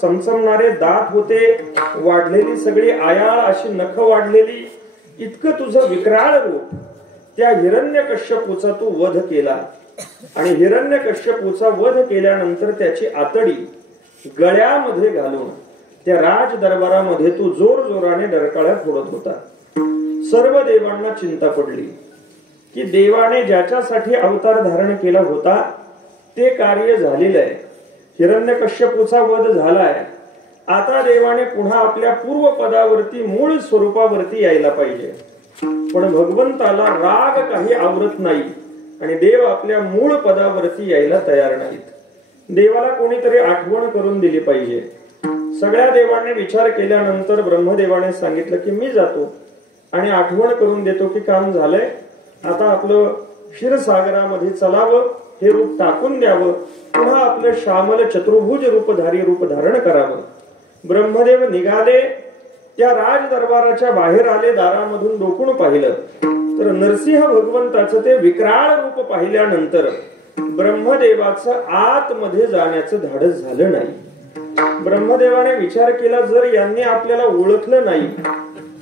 चमचमणारे दात होते, वाढलेली सगळी आयाळ अशी नख वाढलेली, इतकं तुझं विक्राळ रूप. त्या हिरण्यकश्यपूचा तू वध केला आणि हिरण्यकश्यपूचा वध केल्यानंतर त्याची आतडी गळ्यामध्ये घालून त्या राज दरबारामध्ये तू जोर जोराने डरकाळ्या फोडत होता. सर्व देवांना चिंता पडली की देवाने ज्याच्यासाठी अवतार धारण केला होता ते कार्य झालेलं आहे. हिरण्यकश्यपूचा वध झालाय. आता देवाने पुन्हा आपल्या पूर्व पदावरती मूळ स्वरूपावरती यायला पाहिजे. पण भगवंताला राग काही आवरत नाही आणि देव आपल्या मूळ पदावरती यायला तयार नाहीत. देवाला कोणीतरी आठवण करून दिली पाहिजे. सगळ्या देवांनी विचार केल्यानंतर ब्रह्मदेवाने सांगितलं की मी जातो आणि आठवण करून देतो की काम झालंय, आता आपलं क्षीरसागरामध्ये चलावं, हे रूप टाकून द्यावं, पुन्हा आपलं श्यामल चतुर्भुज रूपधारी रूप धारण करावं. ब्रह्मदेव निघाले, त्या राज दरबाराच्या बाहेर आले, दारामधून डोकून पाहिलं तर नरसिंह भगवंताचं ते विक्राळ रूप पाहिल्यानंतर ब्रह्मदेवाचं आतमध्ये जाण्याचं धाडस झालं नाही. ब्रह्मदेवाने विचार केला, जर यांनी आपल्याला ओळखलं नाही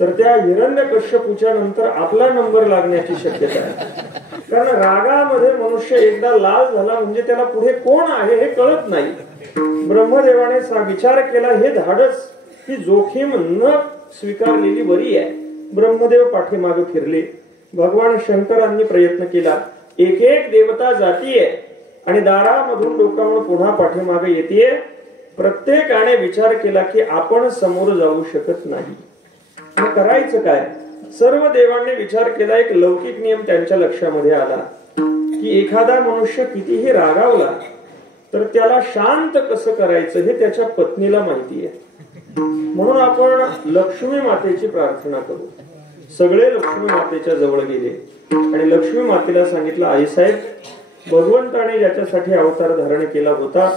तर त्या हिरण्यकश्यपूच्या नंतर आपला नंबर लागण्याची शक्यता आहे. कारण रागामध्ये मनुष्य एकदा लाल झाला म्हणजे त्याला पुढे कोण आहे हे कळत नाही. ब्रह्मदेवाने विचार केला, हे धाडस, ही जोखीम न स्वीकारलेली बरी आहे. ब्रह्मदेव पाठीमागे फिरले. भगवान शंकरांनी प्रयत्न केला. एक एक देवता जातीये आणि दारामधून डोकावून पुन्हा पाठीमागे येते. प्रत्येकाने विचार केला की आपण समोर जाऊ शकत नाही, मग करायचं काय? सर्व देवांनी विचार केला. एक लौकिक नियम त्यांच्या लक्षामध्ये आला की एखादा मनुष्य कितीही रागावला तर त्याला शांत कसं करायचं हे त्याच्या पत्नीला माहिती आहे. म्हणून आपण लक्ष्मी मातेची प्रार्थना करू. सगळे लक्ष्मी मातेच्या जवळ गेले आणि लक्ष्मी मातेला सांगितलं, आई साहेब, भगवंताने ज्याच्यासाठी अवतार धारण केला होता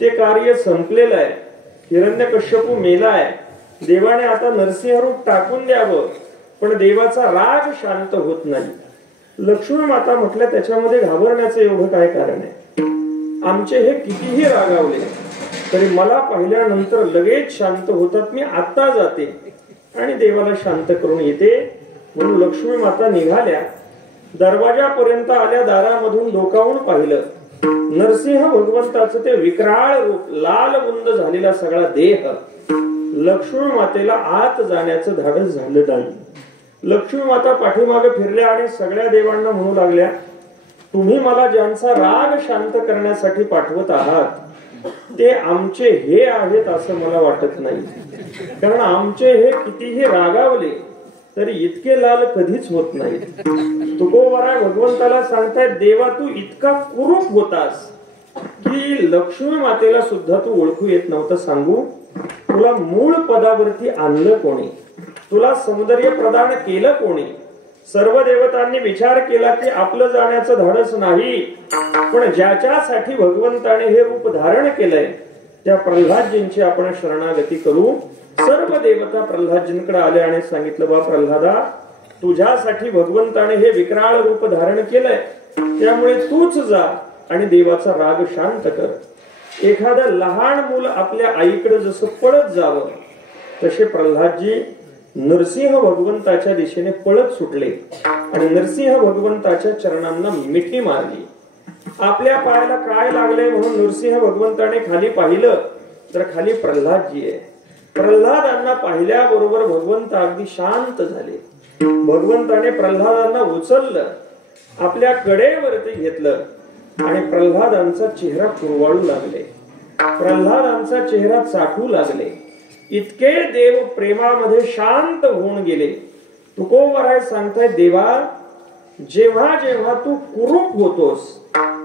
ते कार्य संपलेलं आहे. हिरण्यकश्यपू मेलाय. देवाने आता नरसिंह रूप टाकून द्यावं, पण देवाचा राग शांत होत नाही. लक्ष्मी माता म्हटल्या, त्याच्यामध्ये घाबरण्याचं एवढं काय कारण आहे? आमचे हे कितीही रागावले तरी मला पाहिल्यानंतर लगेच शांत होतात. मी आता जाते आणि देवाला शांत करून येते. म्हणून लक्ष्मी माता निघाल्या. दरवाजापर्यंत आल्या. दारामधून डोकावून पाहिलं. नरसिंह भगवंताचं ते विक्राळ रूप, लाल बुंद झालेला सगळा देह. लक्ष्मी मातेला आत जाण्याचं धाडस झालं नाही. लक्ष्मी माता पाठीमागे फिरल्या आणि सगळ्या देवांना म्हणू लागल्या, तुम्ही मला ज्यांचा राग शांत करण्यासाठी पाठवत आहात ते आमचे हे आहेत असं मला वाटत नाही. कारण आमचे हे कितीही रागावले तरी इतके लाल कधीच होत नाही. तुकोबाराय भगवंताला सांगतायत, देवा तू इतका कुरूप होतास की लक्ष्मी मातेला सुद्धा तू ओळखू येत नव्हतं. सांगू, तुला मूळ पदावरती आणलं कोणी? तुला सौंदर्य प्रदान केलं कोणी? सर्व देवतांनी विचार केला की आपलं जाण्याचं धाडस नाही, पण ज्याच्यासाठी भगवंताने हे रूप धारण केलंय त्या प्रल्हादजींची आपण शरणागती करू. सर्व देवता प्रल्हादजींकडे आले आणि सांगितलं, बा प्रल्हादा, तुझ्यासाठी भगवंताने हे विक्राळ रूप धारण केलंय, त्यामुळे तूच जा आणि देवाचा राग शांत कर. एखादं लहान मूल आपल्या आईकडे जसं पळत जावं तसे प्रल्हादजी नरसिंह भगवंताच्या दिशेने पळत सुटले आणि नरसिंह भगवंताच्या चरणांना मिठी मारली. आपल्या पायाला काय लागले म्हणून नरसिंह भगवंताने खाली पाहिलं तर खाली प्रल्हादजी आहे. प्रल्हादांना पाहिल्याबरोबर भगवंत अगदी शांत झाले. भगवंताने प्रल्हादांना उचललं, आपल्या कडेवरती घेतलं आणि प्रल्हादांचा चेहरा कुरवाळू लागले. प्रल्हादांचा चेहरा चाटू लागले. इतके देव प्रेमामध्ये शांत होऊन गेले. तुकोबराय सांगताय, देवा, जेव्हा जेव्हा तू कुरूप होतोस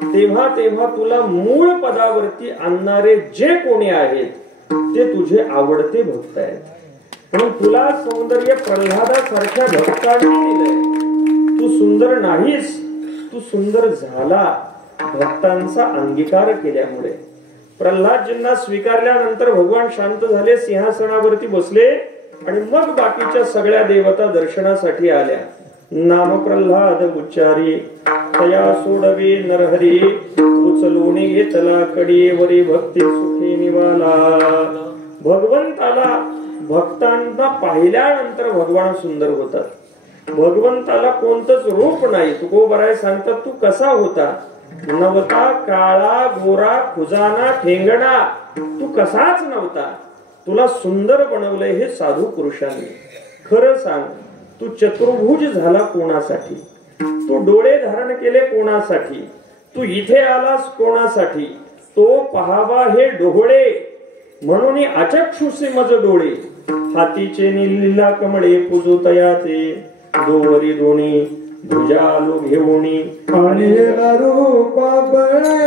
तेव्हा तेव्हा तुला मूळ पदावरती आणणारे जे कोणी आहेत ते तुझे आवडते भक्त आहेत. म्हणून तुला सौंदर्य प्रल्हादासारख्या भक्तांनी दिलंय. तू सुंदर नाहीस, तू सुंदर झाला भक्तांचा अंगीकार केल्यामुळे. प्रल्हादजींना स्वीकारल्यानंतर भगवान शांत झाले, सिंहासनावरती बसले आणि मग बाकीच्या सगळ्या देवता दर्शनासाठी आल्या. नाम प्रल्हाद उच्चारी तया सोडवे नरहरी, उचलून घेतला कडी वरी भक्ती सुखी निवाला. भगवंताला भक्तांना पाहिल्यानंतर भगवान सुंदर होतात. भगवंताला कोणतंच रूप नाही. तुकोबराय सांगतात, तू कसा होता? नवता काळा गोरा खुजाना ठेंगणा, तू कसाच नव्हता. तुला सुंदर बनवलंय हे साधू पुरुषांनी. खरं सांग, तू चतुर्भुज झाला कोणासाठी? तू डोळे धारण केले कोणासाठी? तू इथे आलास कोणासाठी? तो पहावा हे डोळे म्हणून अचक्षुषी मज डोळे. हातीचे नीलीला कमळे पूजो तयाचे, दोवरी दोणी भुजालो घेऊनी आणि रूपा बळे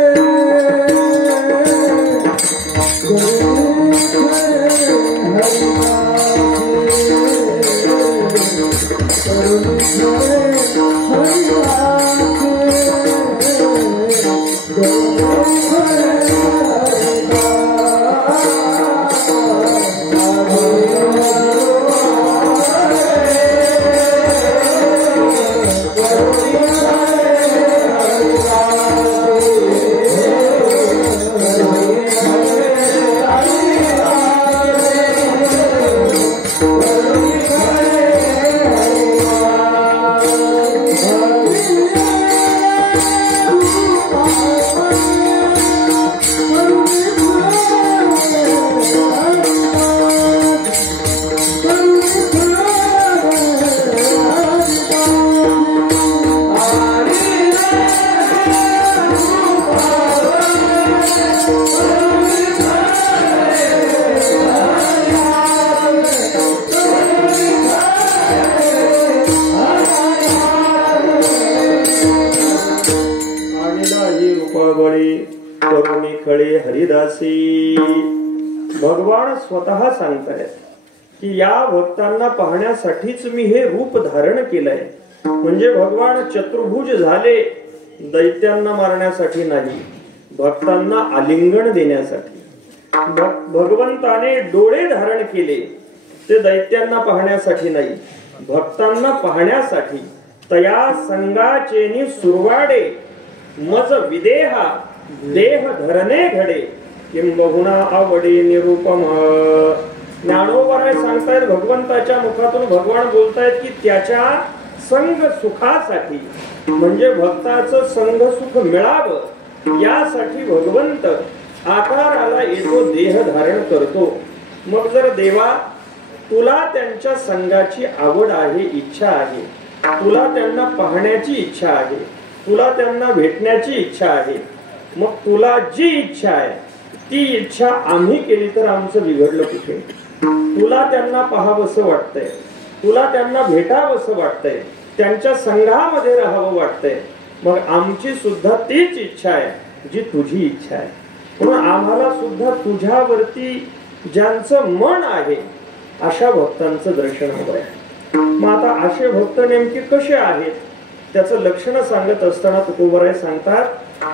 हरिदासी. भगवान स्वतः सांगतायत की या भक्तांना पाहण्यासाठीच मी हे रूप धारण केलंय. म्हणजे भगवान चतुर्भुज झाले दैत्यांना मारण्यासाठी नाही, भक्तांना आलिंगन देण्यासाठी. भगवंताने डोळे धारण केले ते दैत्यांना पाहण्यासाठी नाही, भक्तांना पाहण्यासाठी. तया संगाचेनी सुरवाडे मज विदेहा देह धरणे घडे किंबहुना आवडे निरुपम. ज्ञानोबराय सांगतायत, भगवंताच्या मुखातून भगवान बोलतायत की त्याच्या संग सुखासाठी, म्हणजे भक्ताचं संग सुख मिळावं यासाठी भगवंत आकाराला येतो, देह धारण करतो. मग जर देवा तुला त्यांच्या संगाची आवड आहे, इच्छा आहे, तुला त्यांना पाहण्याची इच्छा आहे, तुला त्यांना भेटण्याची इच्छा आहे, मग तुला जी इच्छा आहे ती इच्छा आम्ही केली तर आमचं बिघडलं कुठे? तुला त्यांना पाहावंसं वाटतंय, तुला त्यांना भेटावंसं वाटतंय, त्यांच्या संघामध्ये राहावं वाटतंय, मग आमची सुद्धा तीच इच्छा आहे जी तुझी इच्छा आहे. म्हणून आम्हाला सुद्धा तुझ्यावरती ज्यांचं मन आहे अशा भक्तांचं दर्शन हवं आहे. मग आता असे भक्त नेमके कसे आहेत त्याचं लक्षण सांगत असताना तुकोबराय सांगतात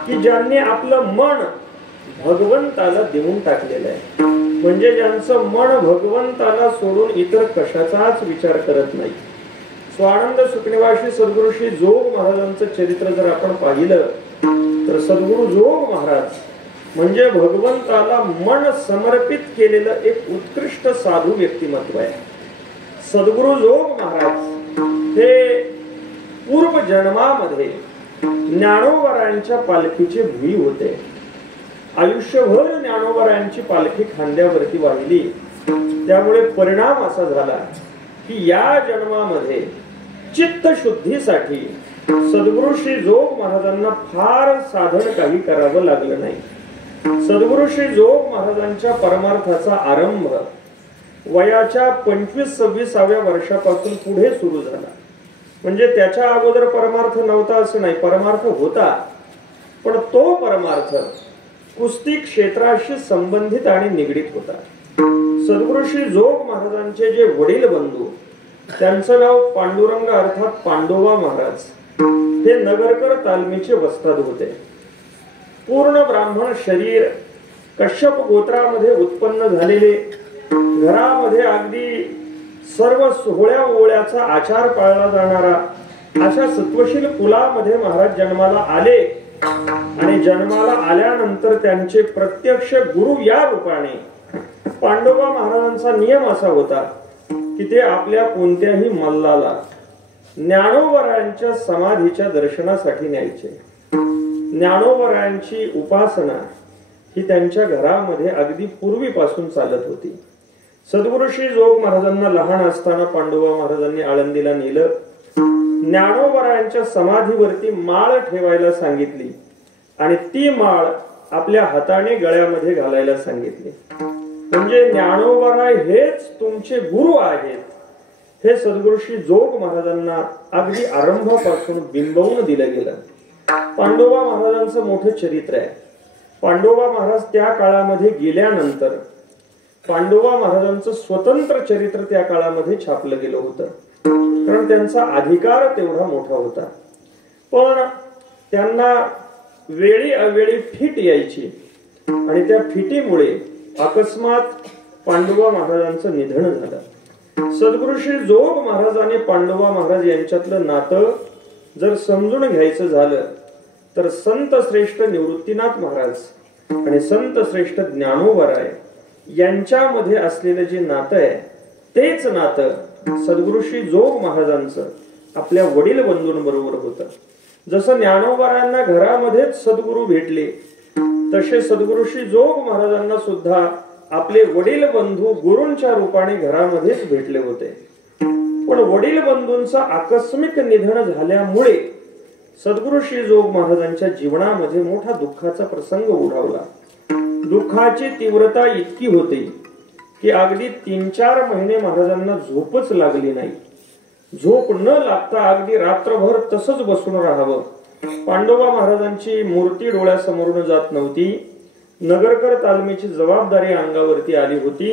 की ज्यांनी आपलं मन भगवंताला देऊन टाकलेलं आहे, म्हणजे ज्यांचं मन भगवंताला सोडून इतर कशाचाच विचार करत नाही. स्वानंद सुखनिवासी सद्गुरु श्री जोग महाराजांचं चरित्र जर आपण पाहिलं तर सद्गुरु जोग महाराज म्हणजे भगवंताला मन समर्पित केलेलं एक उत्कृष्ट साधू व्यक्तिमत्व आहे. सद्गुरु जोग महाराज हे पूर्व जन्मामध्ये ज्ञानोबरायांच्या पालखीचे भुई होते. आयुष्यभर ज्ञानोबरायांची पालखी खांद्यावरती वाहिली. त्यामुळे परिणाम असा झाला की या जन्मामध्ये चित्त शुद्धीसाठी सद्गुरु श्री जोग महाराजांना फार साधन काही करावं लागलं नाही. सद्गुरु श्री जोग महाराजांच्या परमार्थाचा आरंभ वयाच्या 25-26व्या वर्षापासून पुढे सुरू झाला. म्हणजे त्याच्या अगोदर परमार्थ नव्हता असं नाही, परमार्थ होता, पण तो परमार्थ कुस्ती क्षेत्राशी संबंधित आणि निगडीत होता. सद्गुरु श्री जोग महाराजांचे जे वडील बंधू, त्यांचं नाव पांडुरंग अर्थात पांडोबा महाराज, हे नगरकर तालमीचे वस्ताद होते. पूर्ण ब्राह्मण शरीर, कश्यप गोत्रामध्ये उत्पन्न झालेले, घरामध्ये अगदी सर्व सोहळ्या ओवळ्याचा आचार पाळला जाणारा अशा सत्वशील कुलामध्ये महाराज जन्माला आले. आणि जन्माला आल्यानंतर त्यांचे प्रत्यक्ष गुरु या रूपाने पांडोबा महाराजांचा नियम असा होता की ते आपल्या कोणत्याही मल्लाला ज्ञानोबरायांच्या समाधीच्या दर्शनासाठी न्यायचे. ज्ञानोबरायांची उपासना ही त्यांच्या घरामध्ये अगदी पूर्वीपासून चालत होती. सद्गुरू श्री जोग महाराजांना लहान असताना पांडोबा महाराजांनी आळंदीला नेलं. ज्ञानोबरायांच्या समाधीवरती माळ ठेवायला सांगितली आणि ती माळ आपल्या हाताने गळ्यामध्ये घालायला सांगितली. म्हणजे ज्ञानोबरा हेच तुमचे गुरु आहेत हे सद्गुरू श्री जोग महाराजांना अगदी आरंभापासून बिंबवून दिलं गेलं. पांडोबा महाराजांचं मोठं चरित्र आहे. पांडोबा महाराज त्या काळामध्ये गेल्यानंतर पांडोबा महाराजांचं स्वतंत्र चरित्र त्या काळामध्ये छापलं गेलं होतं, कारण त्यांचा अधिकार तेवढा मोठा होता. पण त्यांना वेळी अवेळी फिट यायची आणि त्या फिटीमुळे अकस्मात पांडोबा महाराजांचं निधन झालं. सद्गुरू श्री जोग महाराज आणि पांडोबा महाराज यांच्यातलं नातं जर समजून घ्यायचं झालं तर संत श्रेष्ठ निवृत्तीनाथ महाराज आणि संत श्रेष्ठ ज्ञानोबराय यांच्यामध्ये असलेलं जे नातं आहे तेच नातं सद्गुरू श्री जोग महाराजांचं आपल्या वडील बंधूंबरोबर होतं. जसं ज्ञानोबरायांना घरामध्येच सद्गुरू भेटले तसे सद्गुरू श्री जोग महाराजांना सुद्धा आपले वडील बंधू गुरूंच्या रूपाने घरामध्येच भेटले होते. पण वडील बंधूंचं आकस्मिक निधन झाल्यामुळे सद्गुरू श्री जोग महाराजांच्या जीवनामध्ये मोठा दुःखाचा प्रसंग ओढावला. दुःखाची तीव्रता इतकी होती की अगदी 3-4 महिने महाराजांना झोपच लागली नाही. झोप न लागता अगदी रात्रभर तसंच बसून राहावं. पांडोबा महाराजांची मूर्ती डोळ्यासमोरून जात नव्हती. नगरकर तालमीची जबाबदारी अंगावरती आली होती.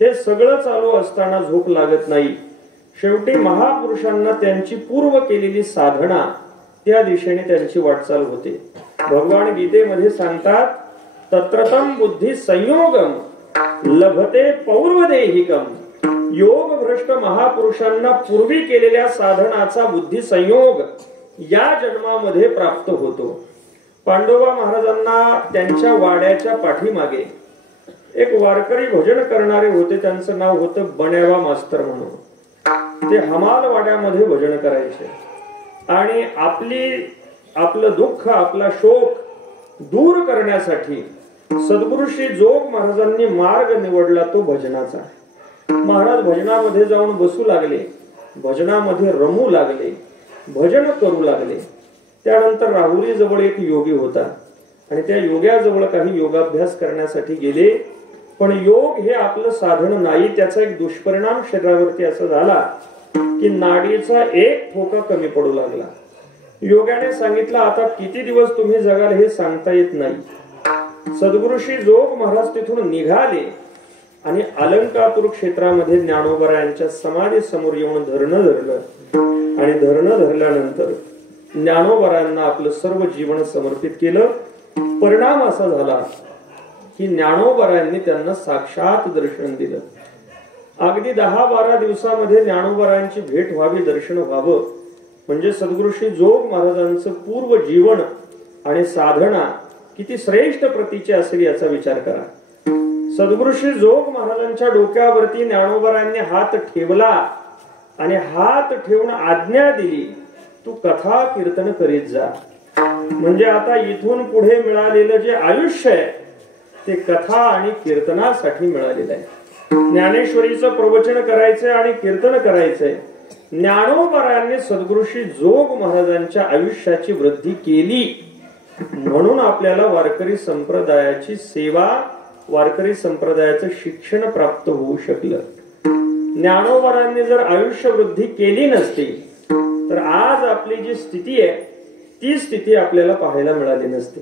हे सगळं चालू असताना झोप लागत नाही. शेवटी महापुरुषांना त्यांची पूर्व केलेली साधना त्या दिशेने त्यांची वाटचाल होते. भगवान गीतेमध्ये सांगतात तत्रतम बुद्धी संयोगम लभते पौर्वदेहिकम. योग भ्रष्ट महापुरुषांना पूर्वी केलेल्या साधनाचा बुद्धी संयोग या जन्मामध्ये प्राप्त होतो. पांडोबा महाराजांना त्यांच्या वाड्याच्या पाठीमागे एक वारकरी भजन करणारे होते. त्यांचं नाव होतं बण्यावा मास्तर म्हणून. ते हमाल वाड्यामध्ये भजन करायचे आणि आपलं दुःख आपला शोक दूर करण्यासाठी सद्गुरू श्री जोग महाराजांनी मार्ग निवडला तो भजनाचा. महाराज भजनामध्ये जाऊन बसू लागले, भजनामध्ये रमू लागले, भजन करू लागले. त्यानंतर राहुरी जवळ एक योगी होता आणि त्या योग्याजवळ काही योगाभ्यास करण्यासाठी गेले. पण योग हे आपलं साधन नाही. त्याचा एक दुष्परिणाम शरीरावरती असा झाला की नाडीचा एक ठोका कमी पडू लागला. योग्याने सांगितलं आता किती दिवस तुम्ही जगाल हे सांगता येत नाही. सद्गुरू श्री जोग महाराज तिथून निघाले आणि अलंकापूर क्षेत्रामध्ये ज्ञानोबरायांच्या समाधी समोर येऊन धरणं धरलं आणि धरणं धरल्यानंतर ज्ञानोबरायांना आपलं सर्व जीवन समर्पित केलं. परिणाम असा झाला की ज्ञानोबरायांनी त्यांना साक्षात दर्शन दिलं. अगदी 10-12 दिवसामध्ये ज्ञानोबरायांची भेट व्हावी, दर्शन व्हावं म्हणजे सद्गुरू श्री जोग महाराजांचं पूर्व जीवन आणि साधना किती श्रेष्ठ प्रतीची असेल याचा विचार करा. सद्गुरू श्री जोग महाराजांच्या डोक्यावरती ज्ञानोबरायांनी हात ठेवला आणि हात ठेवून आज्ञा दिली तू कथा कीर्तन करीत जा. म्हणजे आता इथून पुढे मिळालेलं जे आयुष्य आहे ते कथा आणि कीर्तनासाठी मिळालेलं आहे. ज्ञानेश्वरीचं प्रवचन करायचंय आणि कीर्तन करायचंय. ज्ञानोबरायांनी सद्गुरू श्री जोग महाराजांच्या आयुष्याची वृद्धी केली म्हणून आपल्याला वारकरी संप्रदायाची सेवा, वारकरी संप्रदायाचं शिक्षण प्राप्त होऊ शकलं. ज्ञानोबरांनी जर आयुष्य वृद्धी केली नसती तर आज आपली जी स्थिती आहे ती स्थिती आपल्याला पाहायला मिळाली नसती.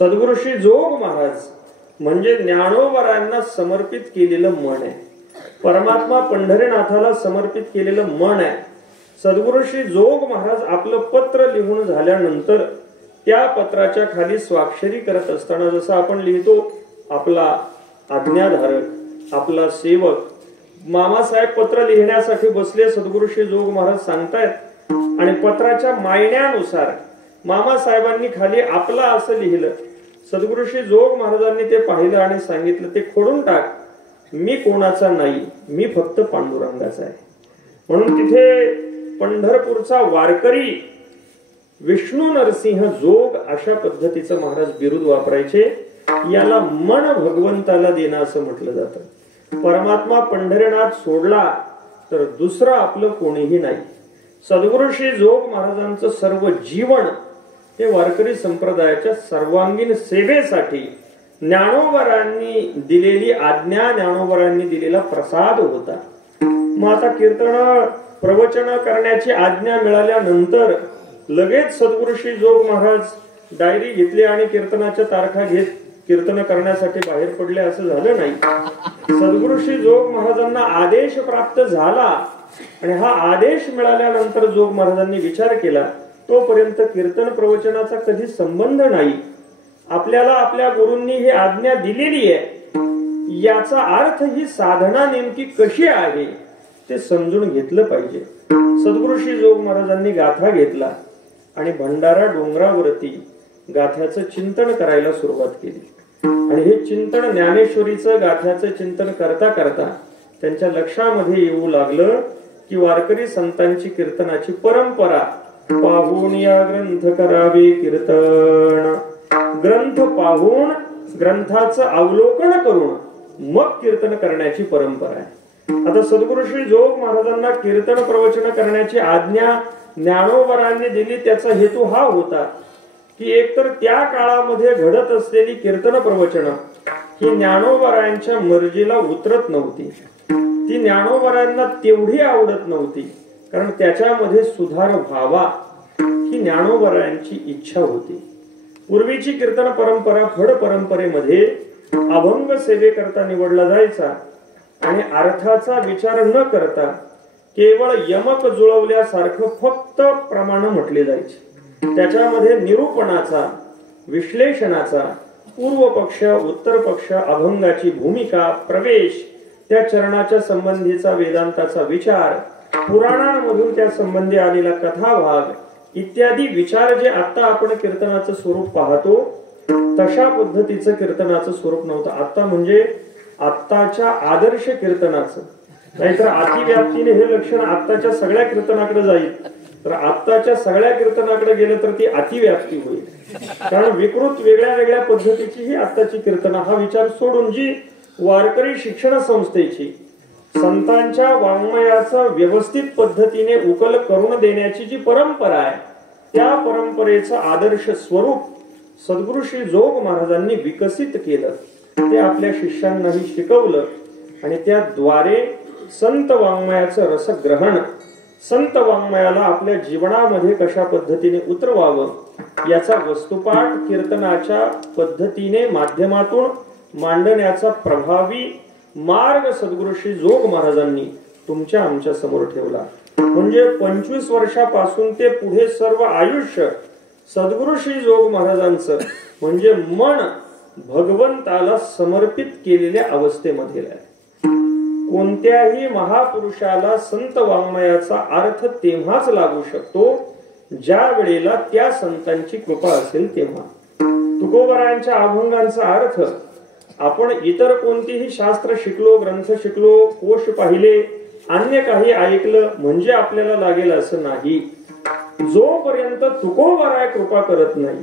सद्गुरू श्री जोग महाराज म्हणजे ज्ञानोबरांना समर्पित केलेलं मन आहे. परमात्मा पंढरीनाथाला समर्पित केलेलं मन आहे. सद्गुरू श्री जोग महाराज आपलं पत्र लिहून झाल्यानंतर त्या पत्राच्या खाली स्वाक्षरी करत असताना जसं आपण लिहितो आपला आज्ञाधारक, आपला सेवक, मामासाहेब पत्र लिहिण्यासाठी बसले. सद्गुरू श्री जोग महाराज सांगतायत आणि पत्राच्या मायण्यानुसार मामासाहेबांनी खाली आपला असं लिहिलं. सद्गुरू श्री जोग महाराजांनी ते पाहिलं आणि सांगितलं ते खोडून टाक. मी कोणाचा नाही, मी फक्त पांडुरंगाचा आहे. म्हणून तिथे पंढरपूरचा वारकरी विष्णू नरसिंह जोग अशा पद्धतीचं महाराज बिरुद वापरायचे. याला मन भगवंताला देणं असं म्हटलं जातं. परमात्मा पंढरीनाथ सोडला तर दुसरं आपलं कोणीही नाही. सद्गुरु श्री जोग महाराजांचं सर्व जीवन हे वारकरी संप्रदायाच्या सर्वांगीण सेवेसाठी ज्ञानोबरांनी दिलेली आज्ञा, ज्ञानोबरांनी दिलेला प्रसाद होता. मग आता कीर्तन प्रवचन करण्याची आज्ञा मिळाल्यानंतर लगेच सद्गुरु श्री जोग महाराज डायरी घेतली आणि कीर्तनाच्या तारखा घेत कीर्तन करण्यासाठी बाहेर पडले असं झालं नाही. सद्गुरु श्री जोग महाराजांना आदेश प्राप्त झाला आणि हा आदेश मिळाल्यानंतर जोग महाराजांनी विचार केला, तोपर्यंत कीर्तन प्रवचनाचा कधी संबंध नाही. आपल्याला आपल्या गुरूंनी ही आज्ञा दिलेली आहे, याचा अर्थ ही साधना नेमकी कशी आहे ते समजून घेतलं पाहिजे. सद्गुरु श्री जोग महाराजांनी गाथा घेतला आणि भंडारा डोंगरावरती गाथ्याचं चिंतन करायला सुरुवात केली. आणि हे चिंतन ज्ञानेश्वरीचं गाथ्याचं चिंतन करता करता त्यांच्या लक्षामध्ये येऊ लागलं की वारकरी संतांची कीर्तनाची परंपरा पाहून या ग्रंथ करावे कीर्तन. ग्रंथ पाहून ग्रंथाचं अवलोकन करून मग कीर्तन करण्याची परंपरा आहे. आता सद्गुरु श्री जोग महाराजांना कीर्तन प्रवचन करण्याची आज्ञा ज्ञानोबरांनी दिली. त्याचा हेतू हा होता की एकतर त्या काळामध्ये घडत असलेली कीर्तन प्रवचन ही ज्ञानोबरांच्या मर्जीला उतरत नव्हती. ती ज्ञानोबरांना तेवढी आवडत नव्हती, कारण त्याच्यामध्ये सुधार व्हावा ही ज्ञानोबरांची इच्छा होती. पूर्वीची कीर्तन परंपरा फड परंपरेमध्ये अभंग सेवेकरता निवडला जायचा आणि अर्थाचा विचार न करता केवळ यमक जुळवल्यासारखं फक्त प्रमाण म्हटले जायचे. त्याच्यामध्ये निरूपणाचा, विश्लेषणाचा, पूर्व पक्ष, उत्तर पक्ष, अभंगाची भूमिका, प्रवेश, त्या चरणाच्या संबंधीचा वेदांताचा विचार, पुराणांमधून त्या संबंधी आलेला कथाभाग इत्यादी विचार जे आता आपण कीर्तनाचं स्वरूप पाहतो तशा पद्धतीचं कीर्तनाचं स्वरूप नव्हतं. आता म्हणजे आत्ताच्या आदर्श कीर्तनाचं, नाहीतर अतिव्याप्तीने हे लक्षण आत्ताच्या सगळ्या कीर्तनाकडे जाईल. तर आत्ताच्या सगळ्या कीर्तनाकडे गेलं तर ती अतिव्याप्ती होईल. कारण विकृत वेगळ्या वेगळ्या पद्धतीची ही आत्ताची कीर्तन हा विचार सोडून जी वारकरी शिक्षण संस्थेची संतांच्या वाङ्मयाचं व्यवस्थित पद्धतीने उकल करून देण्याची जी परंपरा आहे त्या परंपरेचं आदर्श स्वरूप सद्गुरु श्री जोग महाराजांनी विकसित केलं. ते आपल्या शिष्यांनाही शिकवलं आणि त्याद्वारे संत वाङ्मयाचं रसग्रहण, संत वाङ्मयाला आपल्या जीवनामध्ये कशा पद्धतीने उतरवावं याचा वस्तुपाठ कीर्तनाच्या पद्धतीने माध्यमातून मांडण्याचा प्रभावी मार्ग सद्गुरु श्री जोग महाराजांनी तुमच्या आमच्या समोर ठेवला. म्हणजे 25 वर्षापासून ते पुढे सर्व आयुष्य सद्गुरु श्री जोग महाराजांचं म्हणजे मन भगवंताला समर्पित केलेल्या अवस्थेमध्ये आहे. कोणत्याही महापुरुषाला संत वाङ्मयाचा अर्थ तेव्हाच लागू शकतो ज्या वेळेला त्या संतांची कृपा असेल तेव्हा. तुकोबरायांच्या अभंगांचा अर्थ आपण इतर कोणतीही शास्त्र शिकलो, ग्रंथ शिकलो, कोश पाहिले, अन्य काही ऐकलं म्हणजे आपल्याला लागेल असं नाही. जोपर्यंत तुकोबराय कृपा करत नाही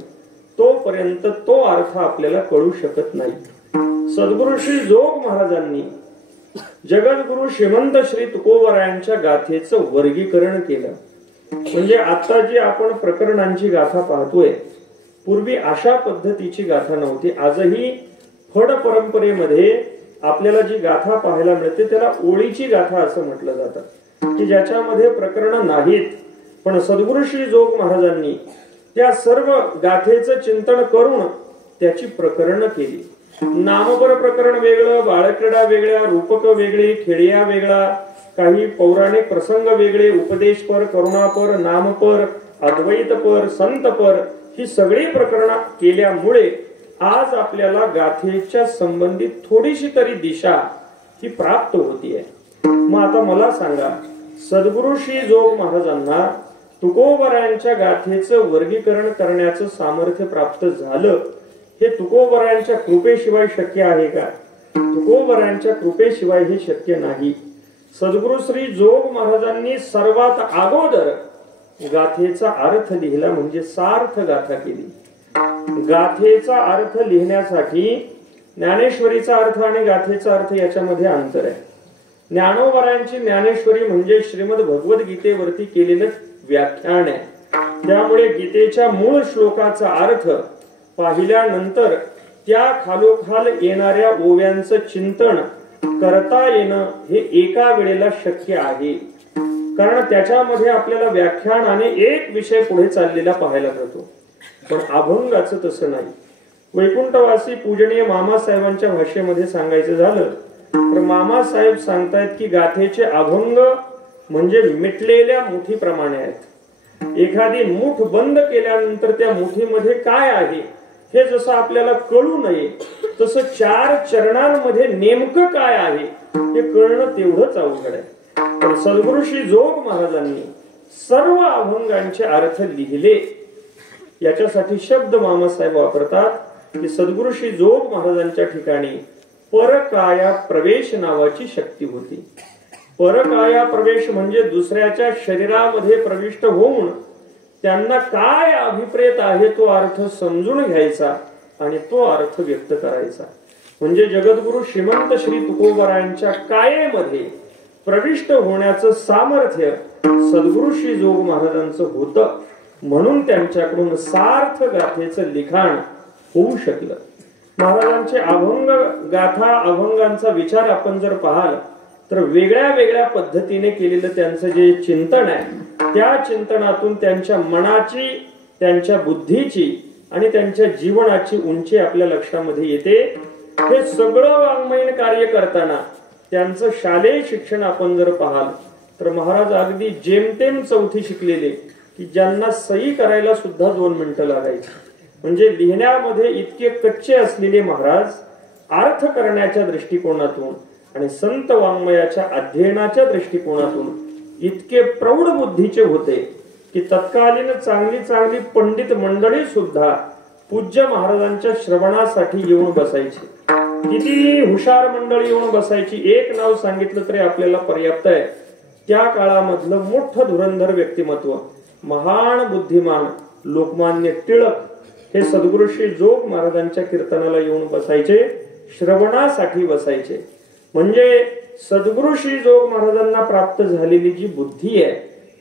तोपर्यंत तो अर्थ आपल्याला कळू शकत नाही. सद्गुरु श्री जोग महाराजांनी जगद्गुरु श्रीमंत श्री तुकोबरायांच्या गाथेचं वर्गीकरण केलं. म्हणजे आता जी आपण प्रकरणांची गाथा पाहतोय, पूर्वी अशा पद्धतीची गाथा नव्हती. आजही फड परंपरेमध्ये आपल्याला जी गाथा पाहायला मिळते त्याला ओळीची गाथा असं म्हटलं जातं, की ज्याच्यामध्ये प्रकरण नाहीत. पण सद्गुरु श्री जोग महाराजांनी त्या सर्व गाथेचं चिंतन करून त्याची प्रकरण केली. नामपर प्रकरण वेगळं, बाळक्रीडा वेगळ्या, रूपक वेगळी, खेडिया वेगळा, काही पौराणिक प्रसंग वेगळे, उपदेशपर, करुणापर, नामपर, अद्वैतपर, संतपर ही सगळी प्रकरणं केल्यामुळे आज आपल्याला गाथेच्या संबंधित थोडीशी तरी दिशा ही प्राप्त होतीये. मग आता मला सांगा, सद्गुरु श्री जोग महाराजांना तुकोबरायांच्या गाथेचं वर्गीकरण करण्याचं सामर्थ्य प्राप्त झालं हे तुकोबरायांच्या कृपेशिवाय शक्य आहे का? तुकोबरायांच्या कृपेशिवाय हे शक्य नाही. सद्गुरु श्री जोग महाराजांनी सर्वात अगोदर गाथेचा अर्थ लिहिला, म्हणजे सार्थ गाथा केली. गाथेचा अर्थ लिहिण्यासाठी ज्ञानेश्वरीचा अर्थ आणि गाथेचा अर्थ याच्यामध्ये अंतर आहे. ज्ञानोबरायांची ज्ञानेश्वरी म्हणजे श्रीमद भगवद्गीतेवरती केलेलं व्याख्यान आहे. त्यामुळे गीतेच्या मूळ श्लोकाचा अर्थ पाहिल्यानंतर त्या खालोखाल येणाऱ्या ओव्यांचं चिंतन करता येणं हे एका वेळेला शक्य आहे. कारण त्याच्यामध्ये आपल्याला व्याख्यान आणि एक विषय पुढे चाललेला पाहायला मिळतो. पण अभंगाचं तसं नाही. वैकुंठवासी पूजनीय मामासाहेबांच्या भाषेमध्ये सांगायचं झालं तर मामासाहेब सांगतायत की गाथेचे अभंग म्हणजे मिटलेल्या मुठीप्रमाणे आहेत. एखादी मूठ बंद केल्यानंतर त्या मुठीमध्ये काय आहे हे जसं आपल्याला कळू नये तसं 4 चरणांमध्ये नेमकं काय आहे हे कळणं तेवढंच अवघड आहे. पण सद्गुरु श्री जोग महाराजांनी सर्व अभंगांचे अर्थ लिहिले. याच्यासाठी शब्द मामासाहेब वापरतात की सद्गुरु श्री जोग महाराजांच्या ठिकाणी परकाया प्रवेश नावाची शक्ती होती. परकाया प्रवेश म्हणजे दुसऱ्याच्या शरीरामध्ये प्रविष्ट होऊन त्यांना काय अभिप्रेत आहे तो अर्थ समजून घ्यायचा आणि तो अर्थ व्यक्त करायचा. म्हणजे जगद्गुरु श्रीमंत श्री तुकोबरायांच्या कायेमध्ये प्रविष्ट होण्याचं सामर्थ्य सद्गुरु श्री जोग महाराजांचं होतं. म्हणून त्यांच्याकडून सार्थ गाथेचं लिखाण होऊ शकलं. महाराजांचे अभंग गाथा अभंगांचा विचार आपण जर पाहाल तर वेगळ्या वेगळ्या पद्धतीने केलेलं त्यांचं जे चिंतन आहे त्या चिंतनातून त्यांच्या मनाची, त्यांच्या बुद्धीची आणि त्यांच्या जीवनाची उंची आपल्या लक्षामध्ये येते. हे सगळं वाङ्मयीन कार्य करताना त्यांचं शालेय शिक्षण आपण जर पाहाल तर महाराज अगदी जेमतेम 4थी शिकलेले की ज्यांना सही करायला सुद्धा 2 मिनिटं लागायची. म्हणजे लिहिण्यामध्ये इतके कच्चे असलेले महाराज अर्थ करण्याच्या दृष्टिकोनातून आणि संत वाङ्मयाच्या अध्ययनाच्या दृष्टिकोनातून इतके प्रौढ बुद्धीचे होते की तत्कालीन चांगली चांगली पंडित मंडळी सुद्धा पूज्य महाराजांच्या श्रवणासाठी येऊन बसायची. किती हुशार मंडळी येऊन बसायची. एक नाव सांगितलं तरी आपल्याला पर्याप्त आहे. त्या काळामधलं मोठं धुरंधर व्यक्तिमत्व, महान बुद्धिमान लोकमान्य टिळक हे सद्गुरु श्री जोग महाराजांच्या कीर्तनाला येऊन बसायचे, श्रवणासाठी बसायचे. म्हणजे सद्गुरु श्री जोग महाराजांना प्राप्त झालेली जी बुद्धी आहे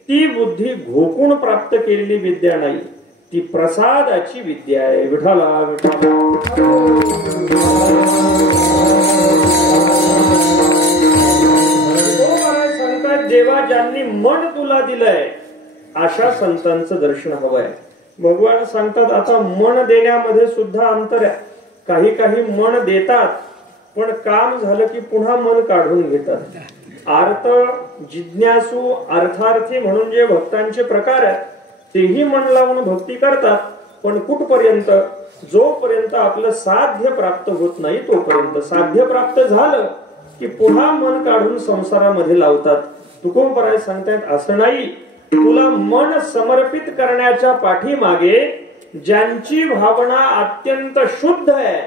ती बुद्धी घोकून प्राप्त केलेली विद्या नाही, ती प्रसादाची विद्या आहे. विठाला सांगतात देवा ज्यांनी मन तुला दिलंय अशा संतांचं दर्शन हवंय. भगवान सांगतात आता मन देण्यामध्ये सुद्धा अंतर आहे. काही काही मन देतात पण काम झालं की पुन्हा मन काढून घेतात. आर्त, जिज्ञासू, अर्थार्थी म्हणून जे भक्तांचे प्रकार आहेत तेही मन लावून भक्ती करतात. पण कुठपर्यंत? जोपर्यंत आपलं साध्य प्राप्त होत नाही तोपर्यंत. साध्य प्राप्त झालं की पुन्हा मन काढून संसारामध्ये लावतात. तुकोबराय सांगतायत असं नाही. तुला मन समर्पित करण्याच्या पाठीमागे ज्यांची भावना अत्यंत शुद्ध आहे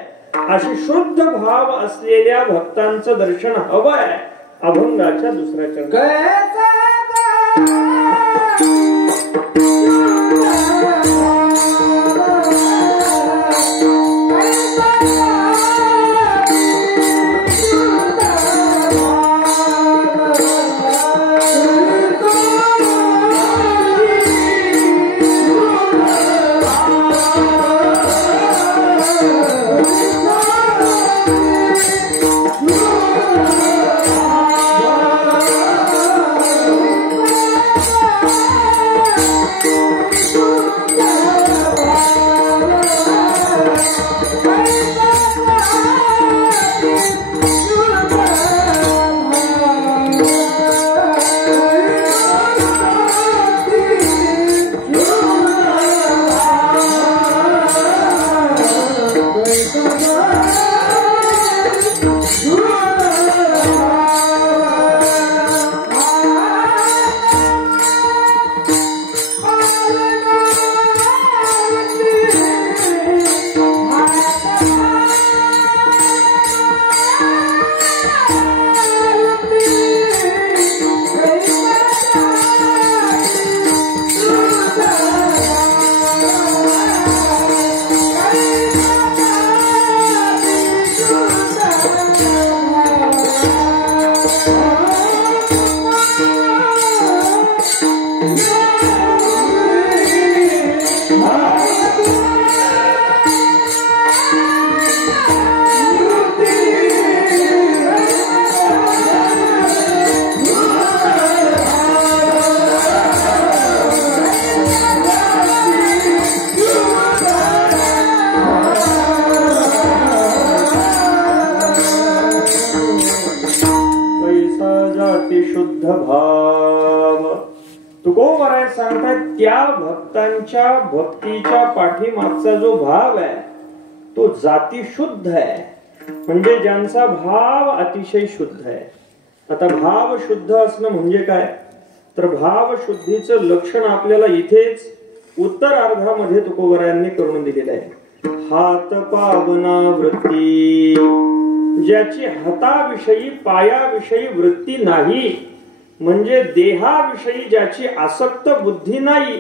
अशी शुद्ध भाव असलेल्या भक्तांचं दर्शन हवं आहे. अभंगाच्या दुसऱ्या चरणात शुद्ध भाव. तुकोबराय सांगतात त्या भक्तांच्या भक्तीच्या पाठीमागचा जो भाव आहे तो जाती शुद्ध आहे, म्हणजे ज्यांचा भाव अतिशय शुद्ध आहे. आता भाव शुद्ध असणं म्हणजे काय, तर भाव शुद्धीचं लक्षण आपल्याला इथेच उत्तरार्धामध्ये तुकोबरायांनी करून दिलेलं आहे. हात पावना वृत्ती, ज्याची हाताविषयी पायाविषयी वृत्ती नाही, म्हणजे देहाविषयी ज्याची आसक्त बुद्धी नाही,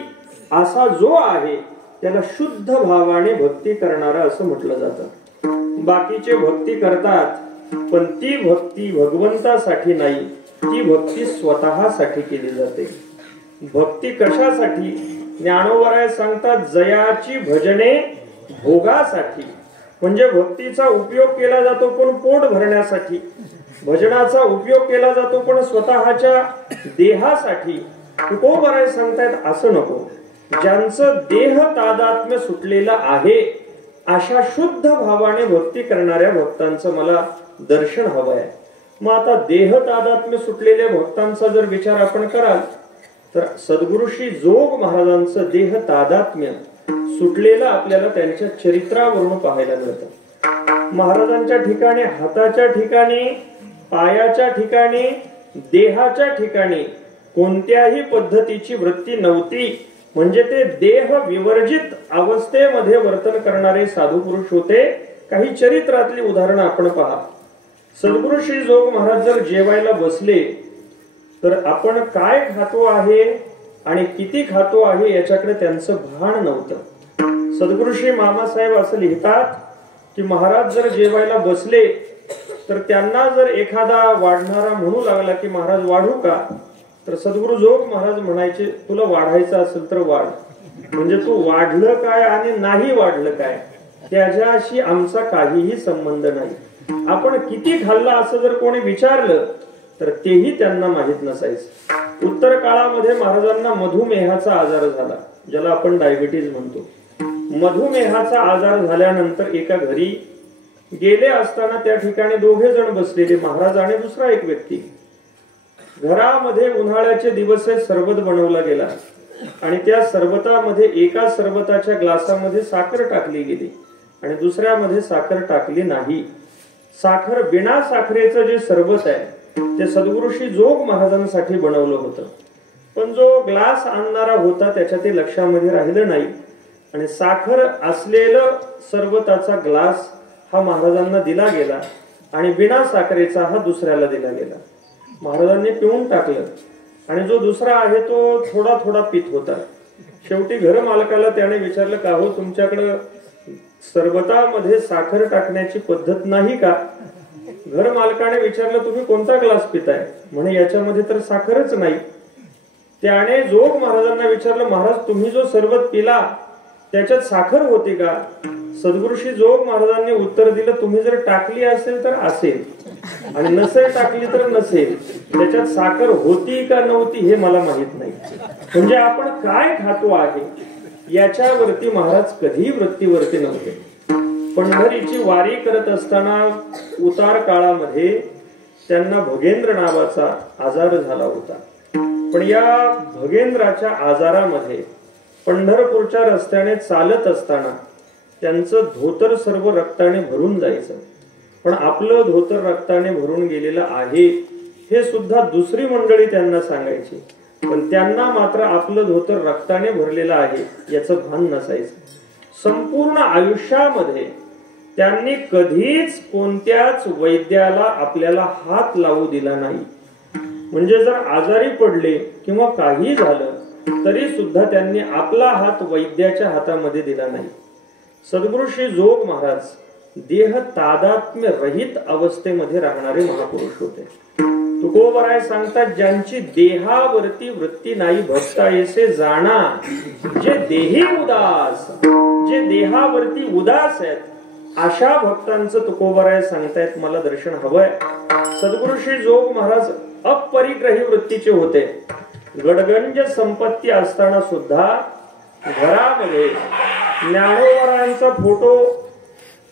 असा जो आहे त्याला शुद्ध भावाने भक्ती करणारा असं म्हटलं जातं. बाकीचे भक्ती करतात पण ती भक्ती भगवंतासाठी नाही, ती भक्ती स्वतःसाठी केली जाते. भक्ती कशासाठी, ज्ञानोबराय सांगतात जयाची भजने भोगासाठी. म्हणजे भक्तीचा उपयोग केला जातो पण पोट भरण्यासाठी, भजनाचा उपयोग केला जातो पण स्वतःच्या देहासाठी. तुकोबराय सांगतायत असं नको. ज्यांचं देह तादात्म्य सुटलेलं आहे अशा शुद्ध भावाने भक्ती करणाऱ्या भक्तांचं मला दर्शन हवं आहे. मग आता देह तादात्म्य सुटलेल्या भक्तांचा जर विचार आपण कराल तर सद्गुरु श्री जोग महाराजांचं देह तादात्म्य सुटलेलं आपल्याला त्यांच्या चरित्रावरून पाहायला मिळतं. महाराजांच्या ठिकाणी, हाताच्या ठिकाणी, पायाच्या ठिकाणी, देहाच्या ठिकाणी कोणत्याही पद्धतीची वृत्ती नव्हती. म्हणजे ते देह विवर्जित अवस्थेमध्ये वर्तन करणारे साधू पुरुष होते. काही चरित्रातली उदाहरणं आपण पहा. सद्गुरु श्री जोग महाराज जर जेवायला बसले तर आपण काय खातो आहे आणि किती खातो आहे याच्याकडे त्यांचं भान नव्हतं. सद्गुरु श्री मामासाहेब असं लिहितात की महाराज जर जेवायला बसले तर त्यांना जर एखादा वाढणारा म्हणू लागला की महाराज वाढू का, तर सद्गुरु जोग महाराज म्हणायचे तुला वाढायचं असेल तर वाढ, म्हणजे तू वाढलं काय आणि नाही वाढलं काय त्याच्याशी आमचा काहीही संबंध नाही. आपण किती खाल्ला असं जर कोणी विचारलं तर तेही त्यांना माहित नसायचं. उत्तर काळामध्ये महाराजांना मधुमेहाचा आजार झाला, ज्याला आपण डायबिटीज म्हणतो. मधुमेहाचा आजार झाल्यानंतर एका घरी गेले असताना त्या ठिकाणी दोघे जण बसलेले, महाराज आणि दुसरा एक व्यक्ती. घरामध्ये उन्हाळ्याचे दिवस सरबत बनवला गेला आणि त्या सरबतामध्ये एका सरबताच्या ग्लासामध्ये साखर टाकली गेली आणि दुसऱ्यामध्ये साखर टाकली नाही. साखर बिना साखरेचं जे सरबत आहे ते सद्गुरु श्री जोग महाराजांसाठी बनवलं होतं, पण जो ग्लास आणणारा होता त्याच्या ते लक्षामध्ये राहिलं नाही आणि साखर असलेलं सरबताचा ग्लास हा महाराजांना दिला गेला आणि बिना साखरेचा हा दुसऱ्याला दिला गेला. महाराजांनी पिऊन टाकलं आणि जो दुसरा आहे तो थोडा थोडा पित होता. शेवटी घर मालकाला त्याने विचारलं का हो तुमच्याकडं सरबतामध्ये साखर टाकण्याची पद्धत नाही का. घर मालकाने विचारलं तुम्ही कोणता ग्लास पिताय, म्हणे याच्यामध्ये तर साखरच नाही. त्याने जोग महाराजांना विचारलं महाराज तुम्ही जो सरबत पिला त्याच्यात साखर होती का. सद्गुरु श्री जोग महाराजांनी उत्तर दिलं तुम्ही जर टाकली असेल तर असेल आणि नसेल टाकली तर नसेल, त्याच्यात साखर होती का नव्हती हे मला माहित नाही. म्हणजे आपण काय खातो आहे याच्यावरती महाराज कधी वृत्तीवरती नव्हते. पंढरीची वारी करत असताना उतार काळामध्ये त्यांना भगेंद्र नावाचा आजार झाला होता. पण या भगेंद्राच्या आजारामध्ये पंढरपूरच्या रस्त्याने चालत असताना त्यांचं धोतर सर्व रक्ताने भरून जायचं. पण आपलं धोतर रक्ताने भरून गेलेलं आहे हे सुद्धा दुसरी मंडळी त्यांना सांगायची, पण त्यांना मात्र आपलं धोतर रक्ताने भरलेलं आहे याचं भान नसायचं. संपूर्ण आयुष्यामध्ये त्यांनी कधीच कोणत्याच वैद्याला आपल्याला हात लावू दिला नाही. म्हणजे जर आजारी पडले किंवा काही झालं तरी सुद्धा त्यांनी आपला हात वैद्याच्या हातामध्ये दिला नाही. सद्गुरु श्री जोग महाराज देह तादात्म्य रहित अवस्थेमध्ये राहणारे महापुरुष होते. तुकोबराय सांगतात ज्यांची देहावरती वृत्ती नाही भक्ता येसे जाणा, जे देही उदास, जे देहावरती उदास आहेत अशा भक्तांचं तुकोबराय सांगतायत मला दर्शन हवंय. सद्गुरु श्री जोग महाराज अपरिग्रही वृत्तीचे होते. गडगंज संपत्ती असताना सुद्धा घरामध्ये ज्ञानोबरायांचा फोटो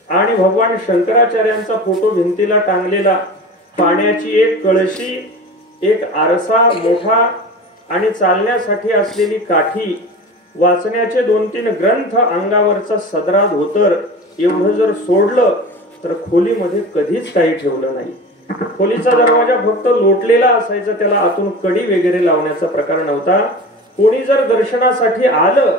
आणि भगवान शंकराचार्यांचा फोटो भिंतीला टांगलेला, पाण्याची एक कळशी एक आरसा मोठा आणि चालण्यासाठी असलेली काठी, वाचण्याचे 2-3 ग्रंथ, अंगावरचा सदरा धोतर एवढं जर सोडलं तर खोलीमध्ये कधीच काही ठेवलं नाही. खोलीचा दरवाजा फक्त लोटलेला असायचा, त्याला आतून कडी वगैरे लावण्याचा प्रकार नव्हता. कोणी जर दर्शनासाठी आलं,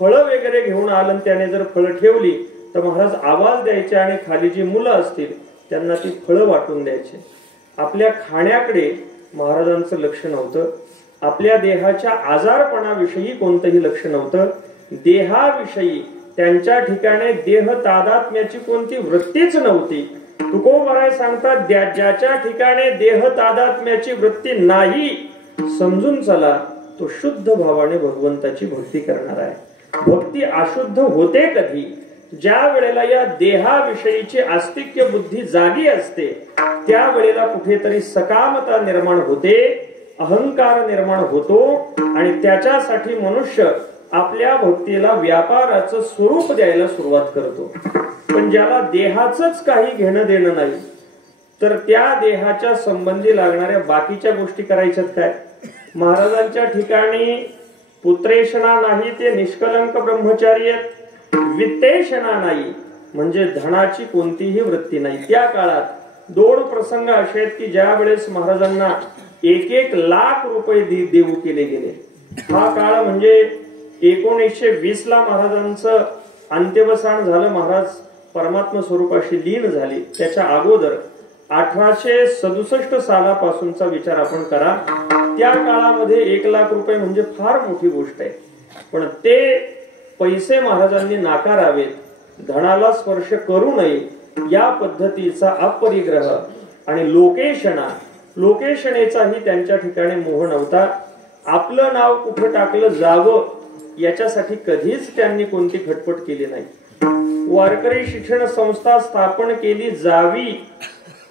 फळं वगैरे घेऊन आलं, त्याने जर फळं ठेवली तर महाराज आवाज द्यायचे आणि खाली जी मुलं असतील त्यांना ती फळं वाटून द्यायचे. आपल्या खाण्याकडे महाराजांचं लक्ष नव्हतं. आपल्या देहाच्या आजारपणाविषयी कोणतंही लक्ष नव्हतं. देहाविषयी त्यांच्या ठिकाणी देह तादात्म्याची कोणती वृत्तीच नव्हती. तुकोबराय सांगतात, ज्याच्या ठिकाणी देह तादात्म्याची वृत्ती नाही, समजून चला तो शुद्ध भावाने भगवंताची भक्ती करणार आहे. भक्ती अशुद्ध होते कधी? ज्या वेळेला या देहाविषयीची आस्तिक्य बुद्धी जागी असते त्यावेळेला कुठेतरी सकामता निर्माण होते, अहंकार निर्माण होतो आणि त्याच्यासाठी मनुष्य आपल्या भक्तीला व्यापाराचं स्वरूप द्यायला सुरुवात करतो. पण ज्याला देहाचंच काही घेणं देणं नाही तर त्या देहाच्या संबंधी लागणाऱ्या बाकीच्या गोष्टी करायच्यात काय? महाराजांच्या ठिकाणी पुत्रेषणा नाही, ते निष्कलंक ब्रह्मचारी आहेत. वित्तेषणा नाही म्हणजे धनाची कोणतीही वृत्ती नाही. त्या काळात 2 प्रसंग असे आहेत की ज्या वेळेस महाराजांना 1-1 लाख रुपये देऊ केले गेले. हा काळ म्हणजे 1920 ला महाराजांचं अंत्यवसान झालं. महाराज परमात्मा स्वरूपाशी लीन झाले. त्याच्या अगोदर 1867 सालापासूनचा विचार आपण करा. त्या काळामध्ये 1 लाख रुपये म्हणजे फार मोठी गोष्ट आहे. पण ते पैसे महाराजांनी नाकारावेत, धनाला स्पर्श करू नये या पद्धतीचा अपरिग्रह आणि लोकेशनेचाही त्यांच्या ठिकाणी मोह नव्हता. आपलं नाव कुठे टाकलं जावं याच्यासाठी कधीच त्यांनी कोणती खटपट केली नाही. वारकरी शिक्षण संस्था स्थापन केली जावी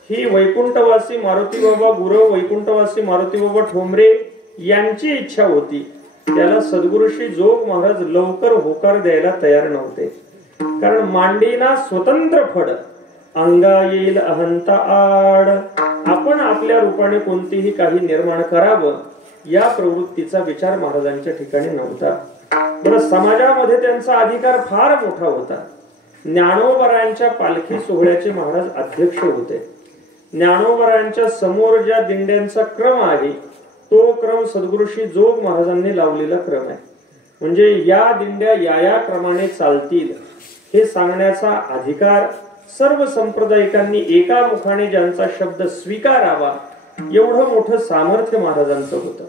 ही वैकुंठवासी मारुतीबाबा गुरव, वैकुंठवासी मारुतीबाबा ठोंबरे यांची इच्छा होती. त्याला सद्गुरुश्री जोग महाराज लवकर होकार द्यायला तयार नव्हते. कारण मांडीना स्वतंत्र फड, अंगा येईल अहंता आड, आपण आपल्या रूपाने कोणतीही काही निर्माण करावं या प्रवृत्तीचा विचार महाराजांच्या ठिकाणी नव्हता. बरं, समाजामध्ये त्यांचा अधिकार फार मोठा होता. ज्ञानोबरायांच्या पालखी सोहळ्याचे महाराज अध्यक्ष होते. ज्ञानोबरायांच्या समोर ज्या दिंड्यांचा क्रम आहे तो क्रम सद्गुरुश्री जोग महाराजांनी लावलेला क्रम आहे. म्हणजे या दिंड्या या क्रमाने चालतील हे सांगण्याचा अधिकार सर्व संप्रदायिकांनी एका मुखाने ज्यांचा शब्द स्वीकारावा एवढं मोठं सामर्थ्य महाराजांचं होतं.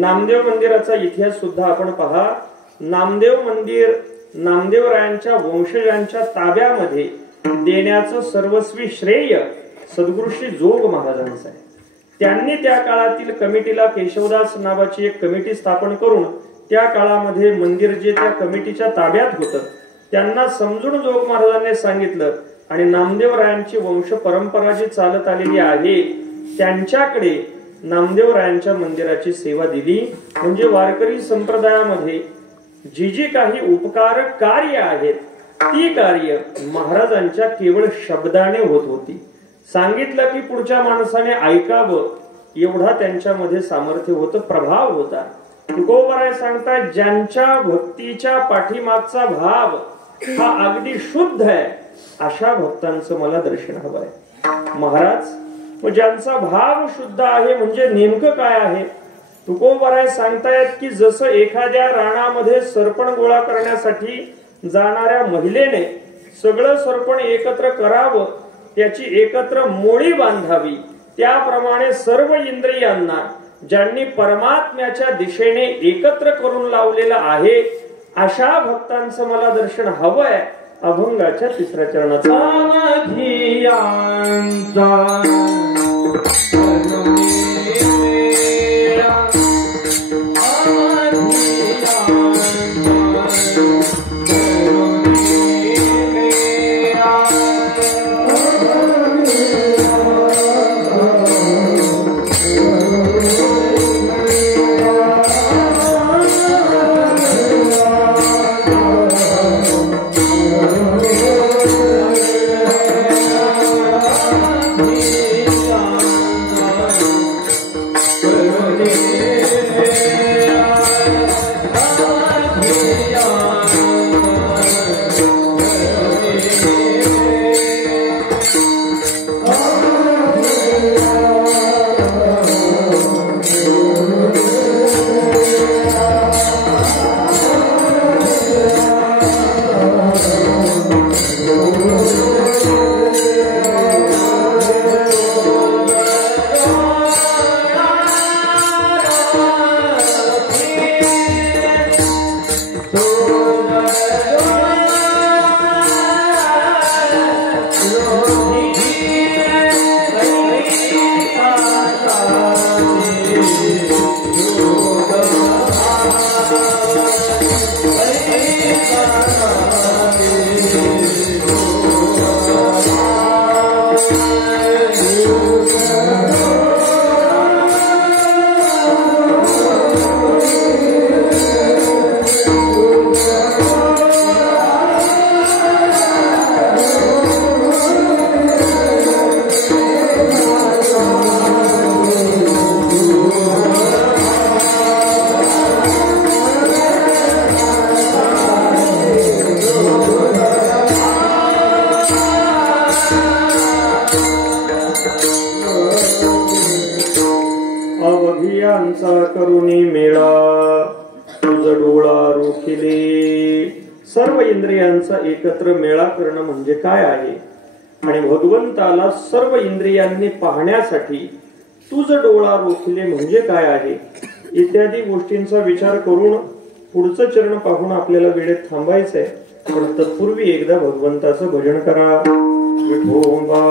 नामदेव मंदिराचा इतिहास सुद्धा आपण पहा. नामदेव मंदिर नामदेवरायांच्या वंशजांच्या ताब्यामध्ये देण्याचं सर्वस्वी श्रेय सद्गुरुश्री जोग महाराजांचं आहे. त्यांनी त्या काळातील कमिटीला केशवदास नावाची एक कमिटी स्थापन करून त्या काळामध्ये मंदिर जे त्या कमिटीच्या ताब्यात होतं त्यांना समजून जोग महाराजांनी सांगितलं आणि नामदेवरायांची वंश परंपरा जी चालत आलेली आहे त्यांच्याकडे नामदेवरायांच्या मंदिराची सेवा दिली. म्हणजे वारकरी संप्रदायामध्ये जी काही उपकार कार्य आहेत ती कार्य महाराजांच्या केवळ शब्दाने होत होती. सांगितलं की पुढच्या माणसाने ऐकावं एवढा त्यांच्यामध्ये सामर्थ्य होतं, प्रभाव होता. तुकोबराय सांगतात, ज्यांच्या भक्तीच्या पाठीमागचा भाव हा अगदी शुद्ध आहे अशा भक्तांचं मला दर्शन हवं आहे. महाराज, ज्यांचा भाव शुद्ध आहे म्हणजे नेमकं काय आहे? तुकोबराय सांगतायत की जसं एखाद्या रानामध्ये सरपण गोळा करण्यासाठी जाणाऱ्या महिलेने सगळं सरपण एकत्र करावं, त्याची एकत्र मोळी बांधावी, त्याप्रमाणे सर्व इंद्रियांना ज्यांनी परमात्म्याच्या दिशेने एकत्र करून लावलेलं आहे अशा भक्तांचं मला दर्शन हवंय. अभंगाच्या 3ऱ्या चरणाचा अवघियांचा करुणी मेळा तुझ डोळा रोखिले. सर्व इंद्रियांचा एकत्र मेळा करणं म्हणजे काय आहे आणि भगवंताला सर्व इंद्रियांनी पाहण्यासाठी तुझ डोळा रोखिले म्हणजे काय आहे इत्यादी गोष्टींचा विचार करून पुढचं चरण पाहून आपल्याला वेळेत थांबायचंय. पण तत्पूर्वी एकदा भगवंताचं भजन करा. विठोबा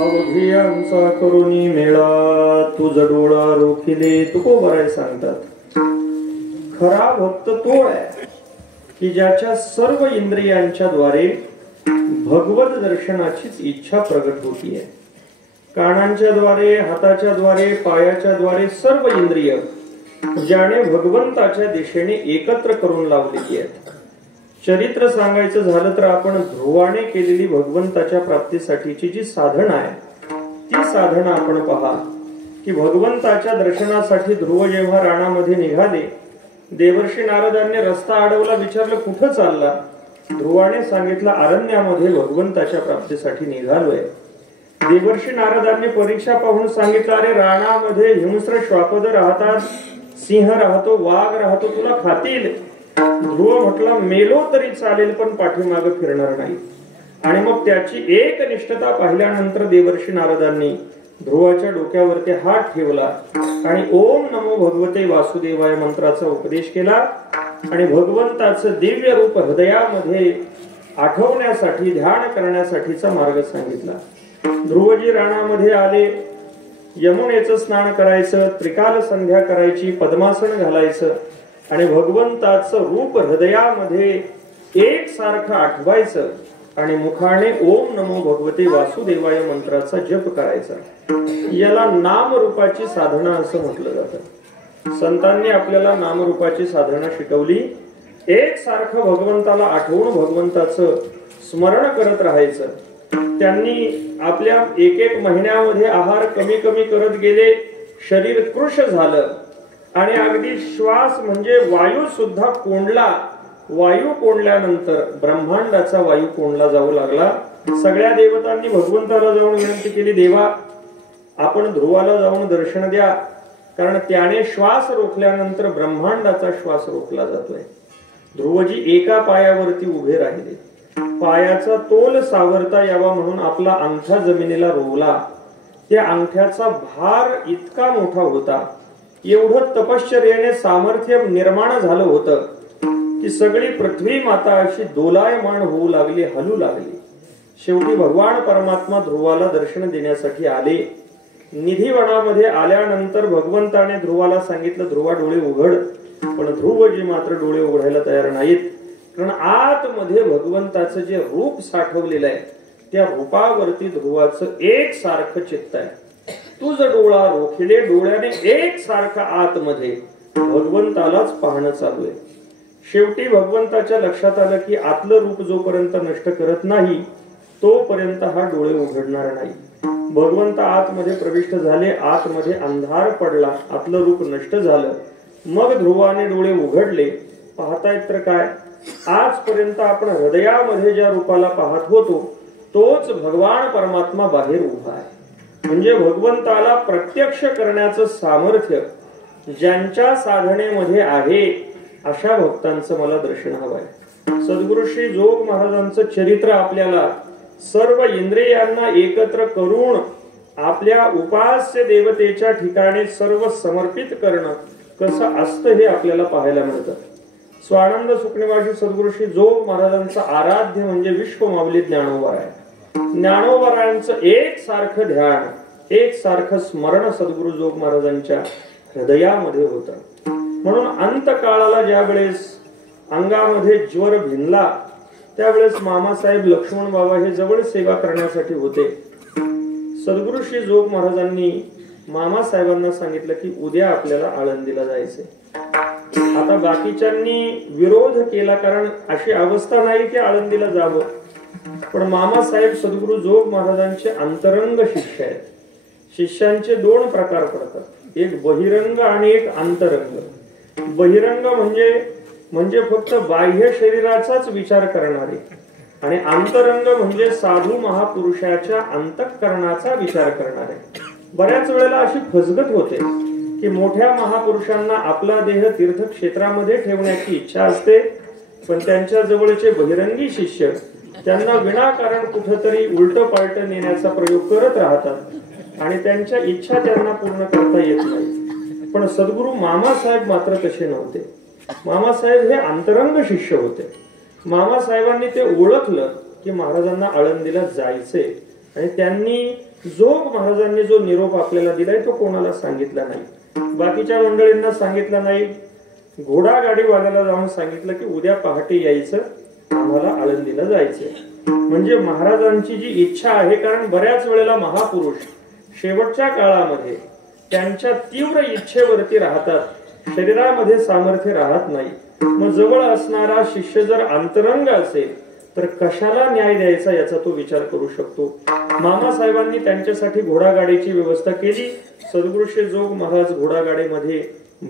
अवघियांचा करुणी मेळा तुझ डोळा रोखिले. तुकोबाराय सांगतात खरा भक्त तो आहे की ज्याच्या सर्व इंद्रियांच्या द्वारे भगवत दर्शनाचीच इच्छा प्रगट होतीये. कानांच्या द्वारे, हाताच्या द्वारे, पायाच्या द्वारे सर्व इंद्रिय ज्याने भगवंताच्या दिशेने एकत्र करून लावलेली आहेत. चरित्र सांगायचं झालं तर आपण ध्रुवाने केलेली भगवंताच्या प्राप्तीसाठीची जी साधना आहे ती साधना आपण पहा की भगवंताच्या दर्शनासाठी ध्रुव जेव्हा राणामध्ये निघाले, देवर्षी नारदांनी रस्ता अडवला, विचारलं कुठं चालला. ध्रुवाने सांगितलं अरण्यामध्ये भगवंताच्या प्राप्तीसाठी निघालोय. देवर्षी नारदांनी परीक्षा पाहून सांगितलं अरे राणामध्ये हिंस्र श्वापद राहतात, सिंह राहतो, वाघ राहतो, तुला खातील. ध्रुव म्हटला मेलो तरी चालेल पण पाठीमाग फिरणार नाही. आणि मग त्याची एक निष्ठता पाहिल्यानंतर देवर्षी नारदांनी ध्रुवाच्या डोक्यावरती हात ठेवला आणि ओम नमो भगवते वासुदेवाय मंत्राचा उपदेश केला आणि भगवंताचं दिव्य रूप हृदयामध्ये आठवण्यासाठी, ध्यान करण्यासाठीचा मार्ग सांगितला. ध्रुवजी राणामध्ये आले, यमुनेचं स्नान करायचं, त्रिकाल संध्या करायची, पद्मासन घालायचं आणि भगवंताचं रूप हृदयामध्ये एक सारखं आठवायचं आणि मुखाने ओम नमो भगवते वासुदेवाय मंत्राचा जप करायचा. याला नामरूपाची साधना असं म्हटलं जातं. संतांनी आपल्याला नामरूपाची साधना शिकवली. एक सारखं भगवंताला आठवून भगवंताचं स्मरण करत राहायचं. त्यांनी आपल्या एक एक महिन्यामध्ये आहार कमी कमी करत गेले. शरीर कृश झालं आणि अगदी श्वास म्हणजे वायू सुद्धा कोंडला. वायू कोंडल्यानंतर ब्रह्मांडाचा वायू कोंडला जाऊ लागला. सगळ्या देवतांनी भगवंताला जाऊन विनंती केली, देवा आपण ध्रुवाला जाऊन दर्शन द्या, कारण त्याने श्वास रोखल्यानंतर ब्रह्मांडाचा श्वास रोखला जातोय. ध्रुवजी एका पायावरती उभे राहिले. पायाचा तोल सावरता यावा म्हणून आपला अंगठा जमिनीला रोवला. त्या अंगठ्याचा भार इतका मोठा होता, एवढं तपश्चर्याने सामर्थ्य निर्माण झालं होतं की सगळी पृथ्वी माता अशी दोलायमान होऊ लागली, हलू लागली. शेवटी भगवान परमात्मा ध्रुवाला दर्शन देण्यासाठी आले. निधिवनामध्ये आल्यानंतर भगवंताने ध्रुवाला सांगितलं ध्रुवा डोळे उघड. पण ध्रुवजी मात्र डोळे उघडायला तयार नाहीत, कारण आतमध्ये भगवंताचं जे रूप साठवलेलं आहे त्या रूपावरती ध्रुवाचं एक सारखं चित्त आहे. तुझ डोळा रोखिले, डोळ्याने एक सारखा आतमध्ये भगवंतालाच पाहणं चालू आहे. शेवटी भगवंताच्या लक्षात आलं की आतलं रूप जोपर्यंत नष्ट करत नाही तोपर्यंत हा डोळे उघडणार नाही. भगवंत आतमध्ये प्रविष्ट झाले, आतमध्ये अंधार पडला, आतलं रूप नष्ट झालं. मग ध्रुवाने डोळे उघडले. पाहतायत तर काय, आजपर्यंत आपण हृदयामध्ये ज्या रूपाला पाहत होतो तोच भगवान परमात्मा बाहेर उभा आहे. म्हणजे भगवंताला प्रत्यक्ष करण्याचं सामर्थ्य ज्यांच्या साधनेमध्ये आहे अशा भक्तांचं मला दर्शन हवं आहे. सद्गुरु श्री जोग महाराजांचं चरित्र आपल्याला सर्व इंद्रियांना एकत्र करून आपल्या उपास्य देवतेच्या ठिकाणी सर्व समर्पित करणं कसं असतं हे आपल्याला पाहायला मिळतं. स्वानंद सुखनिवासी सद्गुरु श्री जोग महाराजांचं आराध्य म्हणजे विश्वमाऊली ज्ञानोबा आहे. ज्ञानोबारायांचं एक सारखं ध्यान, एक सारखं स्मरण सद्गुरु जोग महाराजांच्या हृदयामध्ये होतं. म्हणून अंतकाळाला ज्या वेळेस अंगामध्ये ज्वर भिनला त्यावेळेस मामासाहेब लक्ष्मण बाबा हे जवळ सेवा करण्यासाठी होते. सद्गुरु श्री जोग महाराजांनी मामासाहेबांना सांगितलं की उद्या आपल्याला आळंदीला जायचंय. आता बाकीच्यांनी विरोध केला, कारण अशी अवस्था नाही की आळंदीला जावं. पण मामासाहेब सद्गुरु जोग महाराजांचे अंतरंग शिष्य आहेत. शिष्यांचे दोन प्रकार पडतात, एक बहिरंग आणि एक अंतरंग. बहिरंग म्हणजे फक्त बाह्य शरीराचाच विचार करणारे, आणि अंतरंग म्हणजे साधू महापुरुषाच्या अंतःकरणाचा विचार करणारे. बऱ्याच वेळेला अशी फसगत होते की मोठ्या महापुरुषांना आपला देह तीर्थक्षेत्रामध्ये ठेवण्याची इच्छा असते, पण त्यांच्या जवळचे बहिरंगी शिष्य त्यांना विनाकारण कुठेतरी उलट पालट नेण्याचा प्रयोग करत राहतात आणि त्यांच्या इच्छा त्यांना पूर्ण करता येत नाही. पण सद्गुरु मामासाहेब मात्र तसे नव्हते. मामासाहेब हे अंतरंग शिष्य होते. मामासाहेबांनी ते ओळखलं की महाराजांना आळंदीला जायचे, आणि त्यांनी जोग महाराजांनी जो निरोप आपल्याला दिलाय तो कोणाला सांगितला नाही, बाकीच्या मंडळींना सांगितलं नाही. घोडा गाडीवाल्याला जाऊन सांगितलं की उद्या पहाटे यायचं, आम्हाला आळंदीला जायचंय. म्हणजे महाराजांची जी इच्छा आहे, कारण बऱ्याच वेळेला महापुरुष शेवटच्या काळामध्ये त्यांच्या तीव्र इच्छेवरती राहतात, शरीरामध्ये सामर्थ्य राहत नाही. मग जवळ असणारा शिष्य जर अंतरंग असेल तर कशाला न्याय द्यायचा याचा तो विचार करू शकतो. मामासाहेबांनी त्यांच्यासाठी घोडागाडीची व्यवस्था केली. सद्गुरु श्री जोग महाराज घोडागाडीमध्ये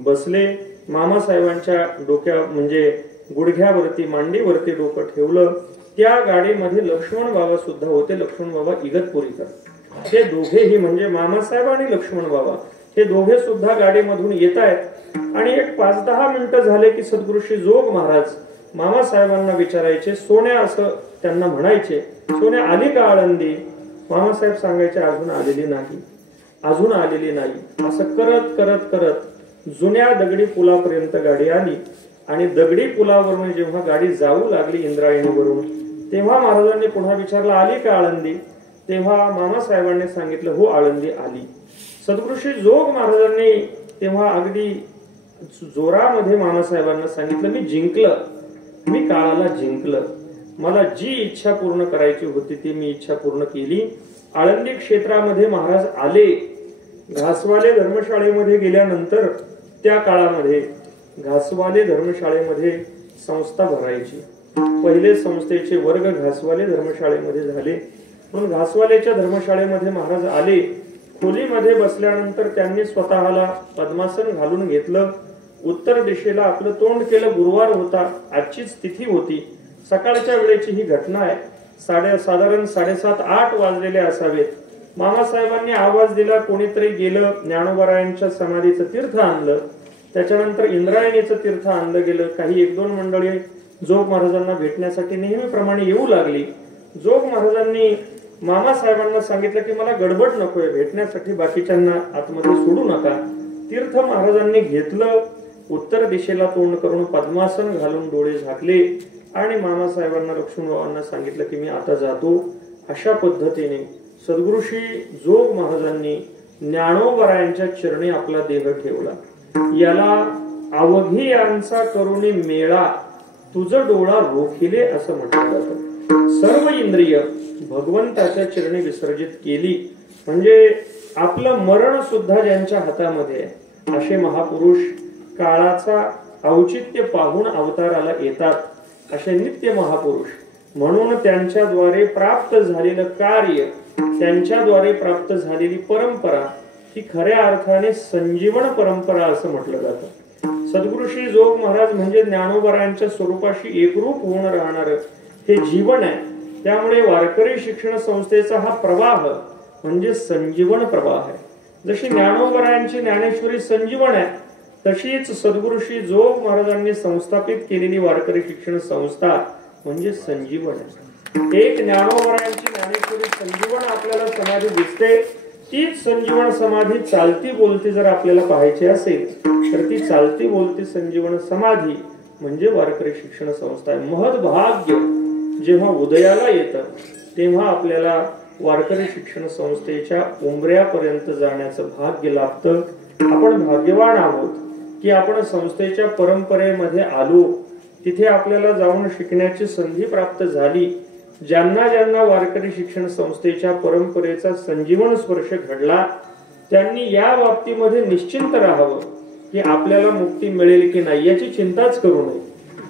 बसले. मामासाहेबांच्या डोक्या म्हणजे गुडघ्यावरती मांडीवरती डोकं ठेवलं. त्या गाडीमध्ये लक्ष्मण बाबा सुद्धा होते, लक्ष्मण बाबा इगतपुरीकर. हे दोघेही म्हणजे मामासाहेब आणि लक्ष्मण बाबा हे दोघे सुद्धा गाडीमधून येत आहेत. आणि एक 5-10 मिनिटं झाले की सद्गुरु श्री जोग महाराज मामासाहेबांना विचारायचे, सोन्या असं त्यांना म्हणायचे, सोन्या आली का आळंदी? मामासाहेब सांगायचे अजून आलेली नाही, अजून आलेली नाही. असं करत करत करत जुन्या दगडी पुलापर्यंत गाडी आली. आणि दगडी पुलावरून जेव्हा गाडी जाऊ लागली इंद्रायणीवरून, तेव्हा महाराजांनी पुन्हा विचारलं, आली का आळंदी? तेव्हा मामासाहेबांनी सांगितलं, हो आळंदी आली. सद्गुरु श्री जोग महाराजांनी तेव्हा अगदी जोरामध्ये मामासाहेबांना सांगितलं, मी जिंकलं, मी काळाला जिंकलं. मला जी इच्छा पूर्ण करायची होती ती मी इच्छा पूर्ण केली. आळंदी क्षेत्रामध्ये महाराज आले. घासवाले धर्मशाळेमध्ये गेल्यानंतर त्या काळामध्ये घासवाले धर्मशाळेमध्ये संस्था भरायची. पहिले संस्थेचे वर्ग घासवाले धर्मशाळेमध्ये झाले. म्हणून घासवालेच्या धर्मशाळेमध्ये महाराज आले. खोलीमध्ये बसल्यानंतर त्यांनी स्वतःला पद्मासन घालून घेतलं. उत्तर दिशेला आपलं तोंड केलं. गुरुवार होता, आजचीच तिथी होती. सकाळच्या वेळेची ही घटना आहे. साधारण 7:30-8 वाजलेले असावेत. मामासाहेबांनी आवाज दिला, कोणीतरी गेलं. ज्ञानोबारायांच्या समाधीचं तीर्थ आणलं. त्याच्यानंतर इंद्रायणीचं तीर्थ आणलं गेलं. काही 1-2 मंडळी जोग महाराजांना भेटण्यासाठी नेहमीप्रमाणे येऊ लागली. जोग महाराजांनी मामासाहेबांना सांगितलं की मला गडबड नकोय, भेटण्यासाठी बाकीच्यांना आतमध्ये सोडू नका. तीर्थ महाराजांनी घेतलं. उत्तर दिशेला तोंड करून पद्मासन घालून डोळे झाकले आणि मामासाहेबांना लक्ष्मणबाबांना सांगितलं की मी आता जातो. अशा पद्धतीने सद्गुरु श्री जोग महाराजांनी ज्ञानोबरायांच्या चरणी आपला देह ठेवला. याला अवघी यांचा करुणी मेळा तुझ डोळा रोखिले असं म्हटलं जातं. सर्व इंद्रिय भगवंताच्या चरणी विसर्जित केली म्हणजे आपलं मरण सुद्धा ज्यांच्या हातामध्ये आहे असे महापुरुष काळाचा औचित्य पाहून अवताराला येतात असे नित्य महापुरुष म्हणून त्यांच्याद्वारे प्राप्त झालेलं कार्य त्यांच्याद्वारे प्राप्त झालेली परंपरा ही खऱ्या अर्थाने संजीवन परंपरा असं म्हटलं जातं. सद्गुरु श्री जोग महाराज म्हणजे ज्ञानोबरायांच्या स्वरूपाशी एकरूप होऊन राहणार हे जीवन आहे. त्यामुळे वारकरी शिक्षण संस्थेचा हा प्रवाह म्हणजे संजीवन प्रवाह आहे. जशी ज्ञानोबरायांची ज्ञानेश्वरी संजीवन आहे तशीच सद्गुरु श्री जोग महाराजांनी संस्थापित केलेली वारकरी शिक्षण संस्था म्हणजे संजीवन आहे. एक ज्ञानोबरायांची ज्ञानेश्वरी संजीवन आपल्याला समाधी दिसते. तीच संजीवन समाधी चालती बोलती जर आपल्याला पाहायची असेल तर ती चालती बोलती संजीवन समाधी म्हणजे वारकरी शिक्षण संस्था आहे. महद भाग्य जेव्हा उदयाला येतं तेव्हा आपल्याला वारकरी शिक्षण संस्थेच्या उंबऱ्यापर्यंत जाण्याचं भाग्य लाभतं. आपण भाग्यवान आहोत की आपण संस्थेच्या परंपरेमध्ये आलो. तिथे आपल्याला जाऊन शिकण्याची संधी प्राप्त झाली. ज्यांना ज्यांना वारकरी शिक्षण संस्थेच्या परंपरेचा संजीवन स्पर्श घडला त्यांनी या बाबतीमध्ये निश्चिंत राहावं की आपल्याला मुक्ती मिळेल की नाही याची चिंताच करू नये.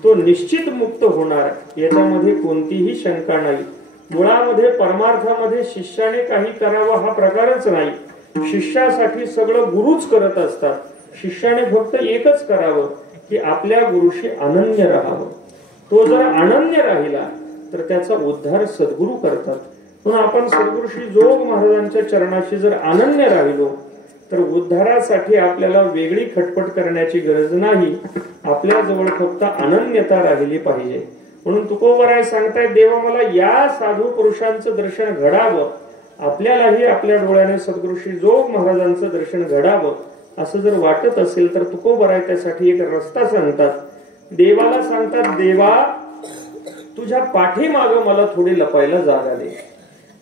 तो निश्चित मुक्त होणार याच्यामध्ये कोणतीही शंका नाही. मुळामध्ये परमार्थामध्ये शिष्याने काही करावं हा प्रकारच नाही. शिष्यासाठी सगळं गुरुच करत असतात. शिष्याने फक्त एकच करावं की आपल्या गुरुशी अनन्य राहावं. तो जर अनन्य राहिला तर त्याचा उद्धार सद्गुरू करतात. म्हणून आपण सद्गुरू श्री जोग महाराजांच्या चरणाशी जर अनन्य राहिलो तर उद्धारासाठी आपल्याला वेगळी खटपट करण्याची गरज नाही. आपल्या जवळ फक्त अनन्यता राहिली पाहिजे. म्हणून तुकोबराय सांगतायत देवा मला या साधू पुरुषांचं दर्शन घडावं. आपल्यालाही आपल्या डोळ्याने सद्गुरू श्री जोग महाराजांचं दर्शन घडावं असं जर वाटत असेल तर तुकोबराय त्यासाठी एक रस्ता सांगतात. देवाला सांगतात देवा तुझ्या पाठीमाग मला थोडी लपायला जागा दे.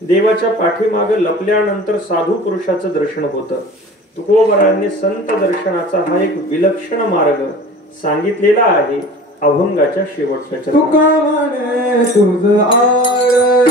देवाच्या पाठीमाग लपल्यानंतर साधू पुरुषाचं दर्शन होतं. तुकोबरायांनी संत दर्शनाचा हा एक विलक्षण मार्ग सांगितलेला आहे अभंगाच्या शेवटच्या चरणात. तुका म्हणे तुझ आळ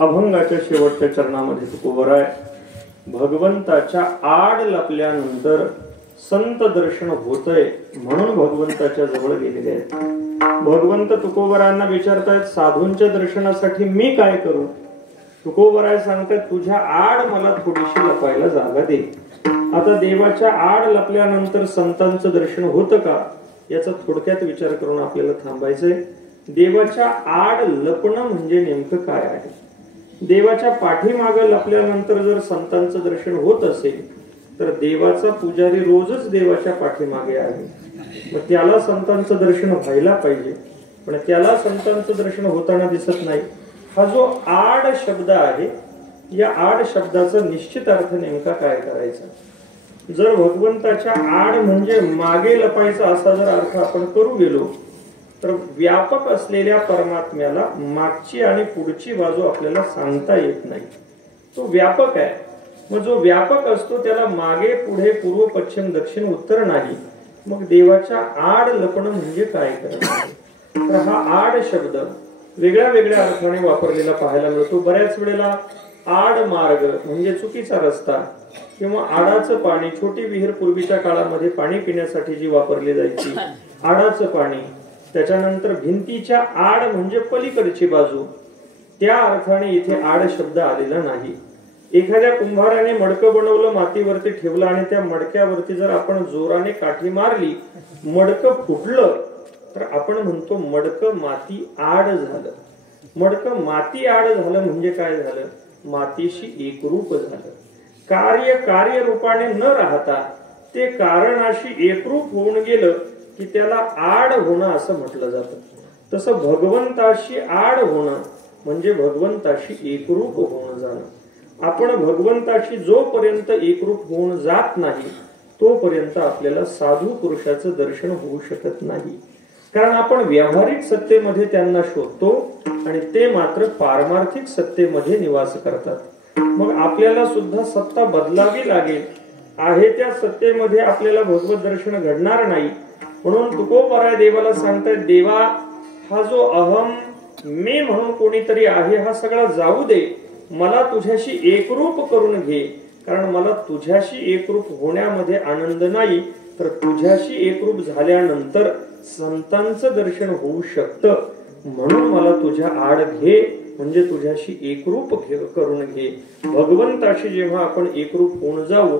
अभंगाच्या शेवटच्या चरणामध्ये तुकोबर आहे. भगवंताच्या आड लपल्यानंतर संत दर्शन होतय म्हणून भगवंताच्या जवळ गेलेले आहेत. भगवंत तुकोबरांना विचारतायत साधूंच्या दर्शनासाठी मी काय करू. तुकोबराय सांगतायत तुझ्या आड मला थोडीशी लपायला जागा दे. आता देवाच्या आड लपल्यानंतर संतांचं दर्शन होतं का याचा थोडक्यात विचार करून आपल्याला थांबायचंय. देवाच्या आड लपणं म्हणजे नेमकं काय आहे. देवाच्या पाठीमागे लपल्यानंतर जर संतांचं दर्शन होत असेल तर देवाचा पुजारी रोजच देवाच्या पाठीमागे आहे, मग त्याला संतांचं दर्शन व्हायला पाहिजे, पण त्याला संतांचं दर्शन होताना दिसत नाही. हा जो आड शब्द आहे या आड शब्दाचा निश्चित अर्थ नेमका काय करायचा. जर भगवंताच्या आड म्हणजे मागे लपायचा असा जर अर्थ आपण करू गेलो तर व्यापक असलेल्या परमात्म्याला मागची आणि पुढची बाजू आपल्याला सांगता येत नाही. तो व्यापक आहे. मग जो व्यापक असतो त्याला मागे पुढे पूर्व पश्चिम दक्षिण उत्तर नाही. मग देवाच्या आड लपणं म्हणजे काय करणार. तर हा आड शब्द वेगळ्या वेगळ्या अर्थाने वापरलेला पाहायला मिळतो. बऱ्याच वेळेला आड मार्ग म्हणजे चुकीचा रस्ता किंवा आडाचं पाणी, छोटी विहीर पूर्वीच्या काळामध्ये पाणी पिण्यासाठी जी वापरली जायची, आडाचं पाणी. त्याच्यानंतर भिंतीच्या आड म्हणजे पलीकडची बाजू, त्या अर्थाने इथे आड शब्द आलेला नाही. एखाद्या कुंभाराने मडकं बनवलं, मातीवरती ठेवलं आणि त्या मडक्यावरती जर आपण जोराने काठी मारली, मडकं फुटलं तर आपण म्हणतो मडकं माती आड झालं. मडकं माती आड झालं म्हणजे काय झालं, मातीशी एकरूप झालं. कार्य रूपाने न राहता ते कारणाशी एकरूप होऊन गेलं की त्याला आड होणं असं म्हटलं जातं. तसं भगवंताशी आड होणं म्हणजे भगवंताशी एकरूप होऊन जाणं. आपण भगवंताशी जोपर्यंत एकरूप होऊन जात नाही तोपर्यंत आपल्याला साधू पुरुषाचं दर्शन होऊ शकत नाही. कारण आपण व्यावहारिक सत्तेमध्ये त्यांना शोधतो आणि ते मात्र पारमार्थिक सत्तेमध्ये निवास करतात. मग आपल्याला सुद्धा सत्ता बदलावी लागेल. आहे त्या सत्तेमध्ये आपल्याला भगवत दर्शन घडणार नाही. म्हणून तुकोबराय देवाला सांगतायत, देवा हा जो अहम मी म्हणून कोणीतरी आहे हा सगळा जाऊ दे, मला तुझ्याशी एकरूप करून घे. कारण मला तुझ्याशी एकरूप होण्यामध्ये आनंद नाही, तर तुझ्याशी एकरूप झाल्यानंतर संतांचं दर्शन होऊ शकतं. म्हणून मला तुझ्या आड घे, म्हणजे तुझ्याशी एकरूप करून घे. भगवंताशी जेव्हा आपण एकरूप होऊन जाऊ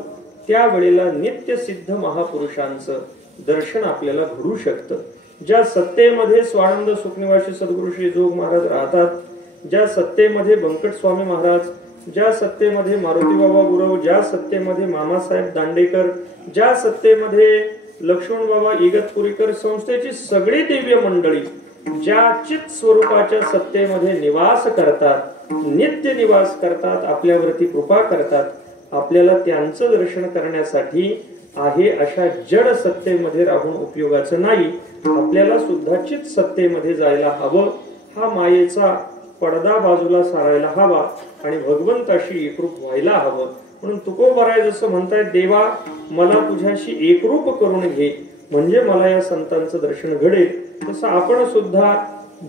त्यावेळेला नित्य सिद्ध महापुरुषांचं दर्शन आपल्याला घडू शकतं. ज्या सत्तेमध्ये स्वानंद सुखनिवासी सद्गुरु श्री जोग महाराज राहतात, ज्या सत्तेमध्ये बंकट स्वामी महाराज, ज्या सत्तेमध्ये मारुती बाबा गुरव, ज्या सत्तेमध्ये मामासाहेब दांडेकर, ज्या सत्तेमध्ये लक्ष्मण बाबा इगतपुरीकर संस्थेची सगळी दिव्य मंडळी ज्या चित स्वरूपाच्या सत्तेमध्ये निवास करतात, नित्य निवास करतात, आपल्यावरती कृपा करतात, आपल्याला त्यांचं दर्शन करण्यासाठी आहे अशा जड सत्तेमध्ये राहून उपयोगाचं नाही. आपल्याला सुद्धा चित सत्तेमध्ये जायला हवं. हा मायेचा पडदा बाजूला सारायला हवा आणि भगवंताशी एकरूप व्हायला हवं. म्हणून तुकोबराय जसं म्हणतायत, देवा मला तुझ्याशी एकरूप करून घे, म्हणजे मला या संतांचं दर्शन घडेल. तसं आपण सुद्धा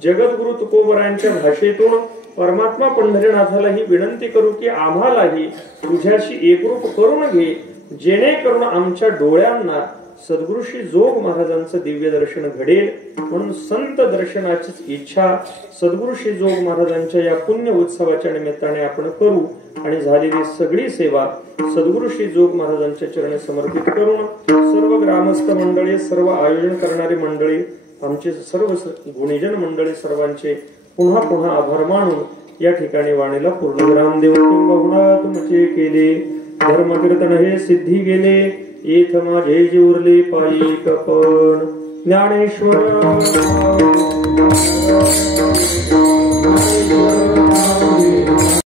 जगद्गुरु तुकोबरायांच्या भाषेतून परमात्मा पंढरीनाथाला ही विनंती करू की आम्हालाही तुझ्याशी एकरूप करून घे, जेणेकरून आमच्या डोळ्यांना सद्गुरु श्री जोग महाराजांचं दिव्य दर्शन घडेल. म्हणून संत दर्शनाचीच इच्छा सद्गुरु श्री जोग महाराजांच्या या पुण्य उत्सवाच्या निमित्ताने आपण करू आणि झालेली सगळी सेवा सद्गुरु श्री जोग महाराजांच्या चरणी समर्पित करून सर्व ग्रामस्थ मंडळी, सर्व आयोजन करणारी मंडळी, आमचे सर्व गुणीजन मंडळी सर्वांचे पुन्हा पुन्हा आभार मानून या ठिकाणी वाणीला पूर्णविराम देव. किंबहुना तुमचे केले धर्मकीर्तन हे सिद्धी गेले, येथ माझे जे उरले पायी कपण. ज्ञानेश्वर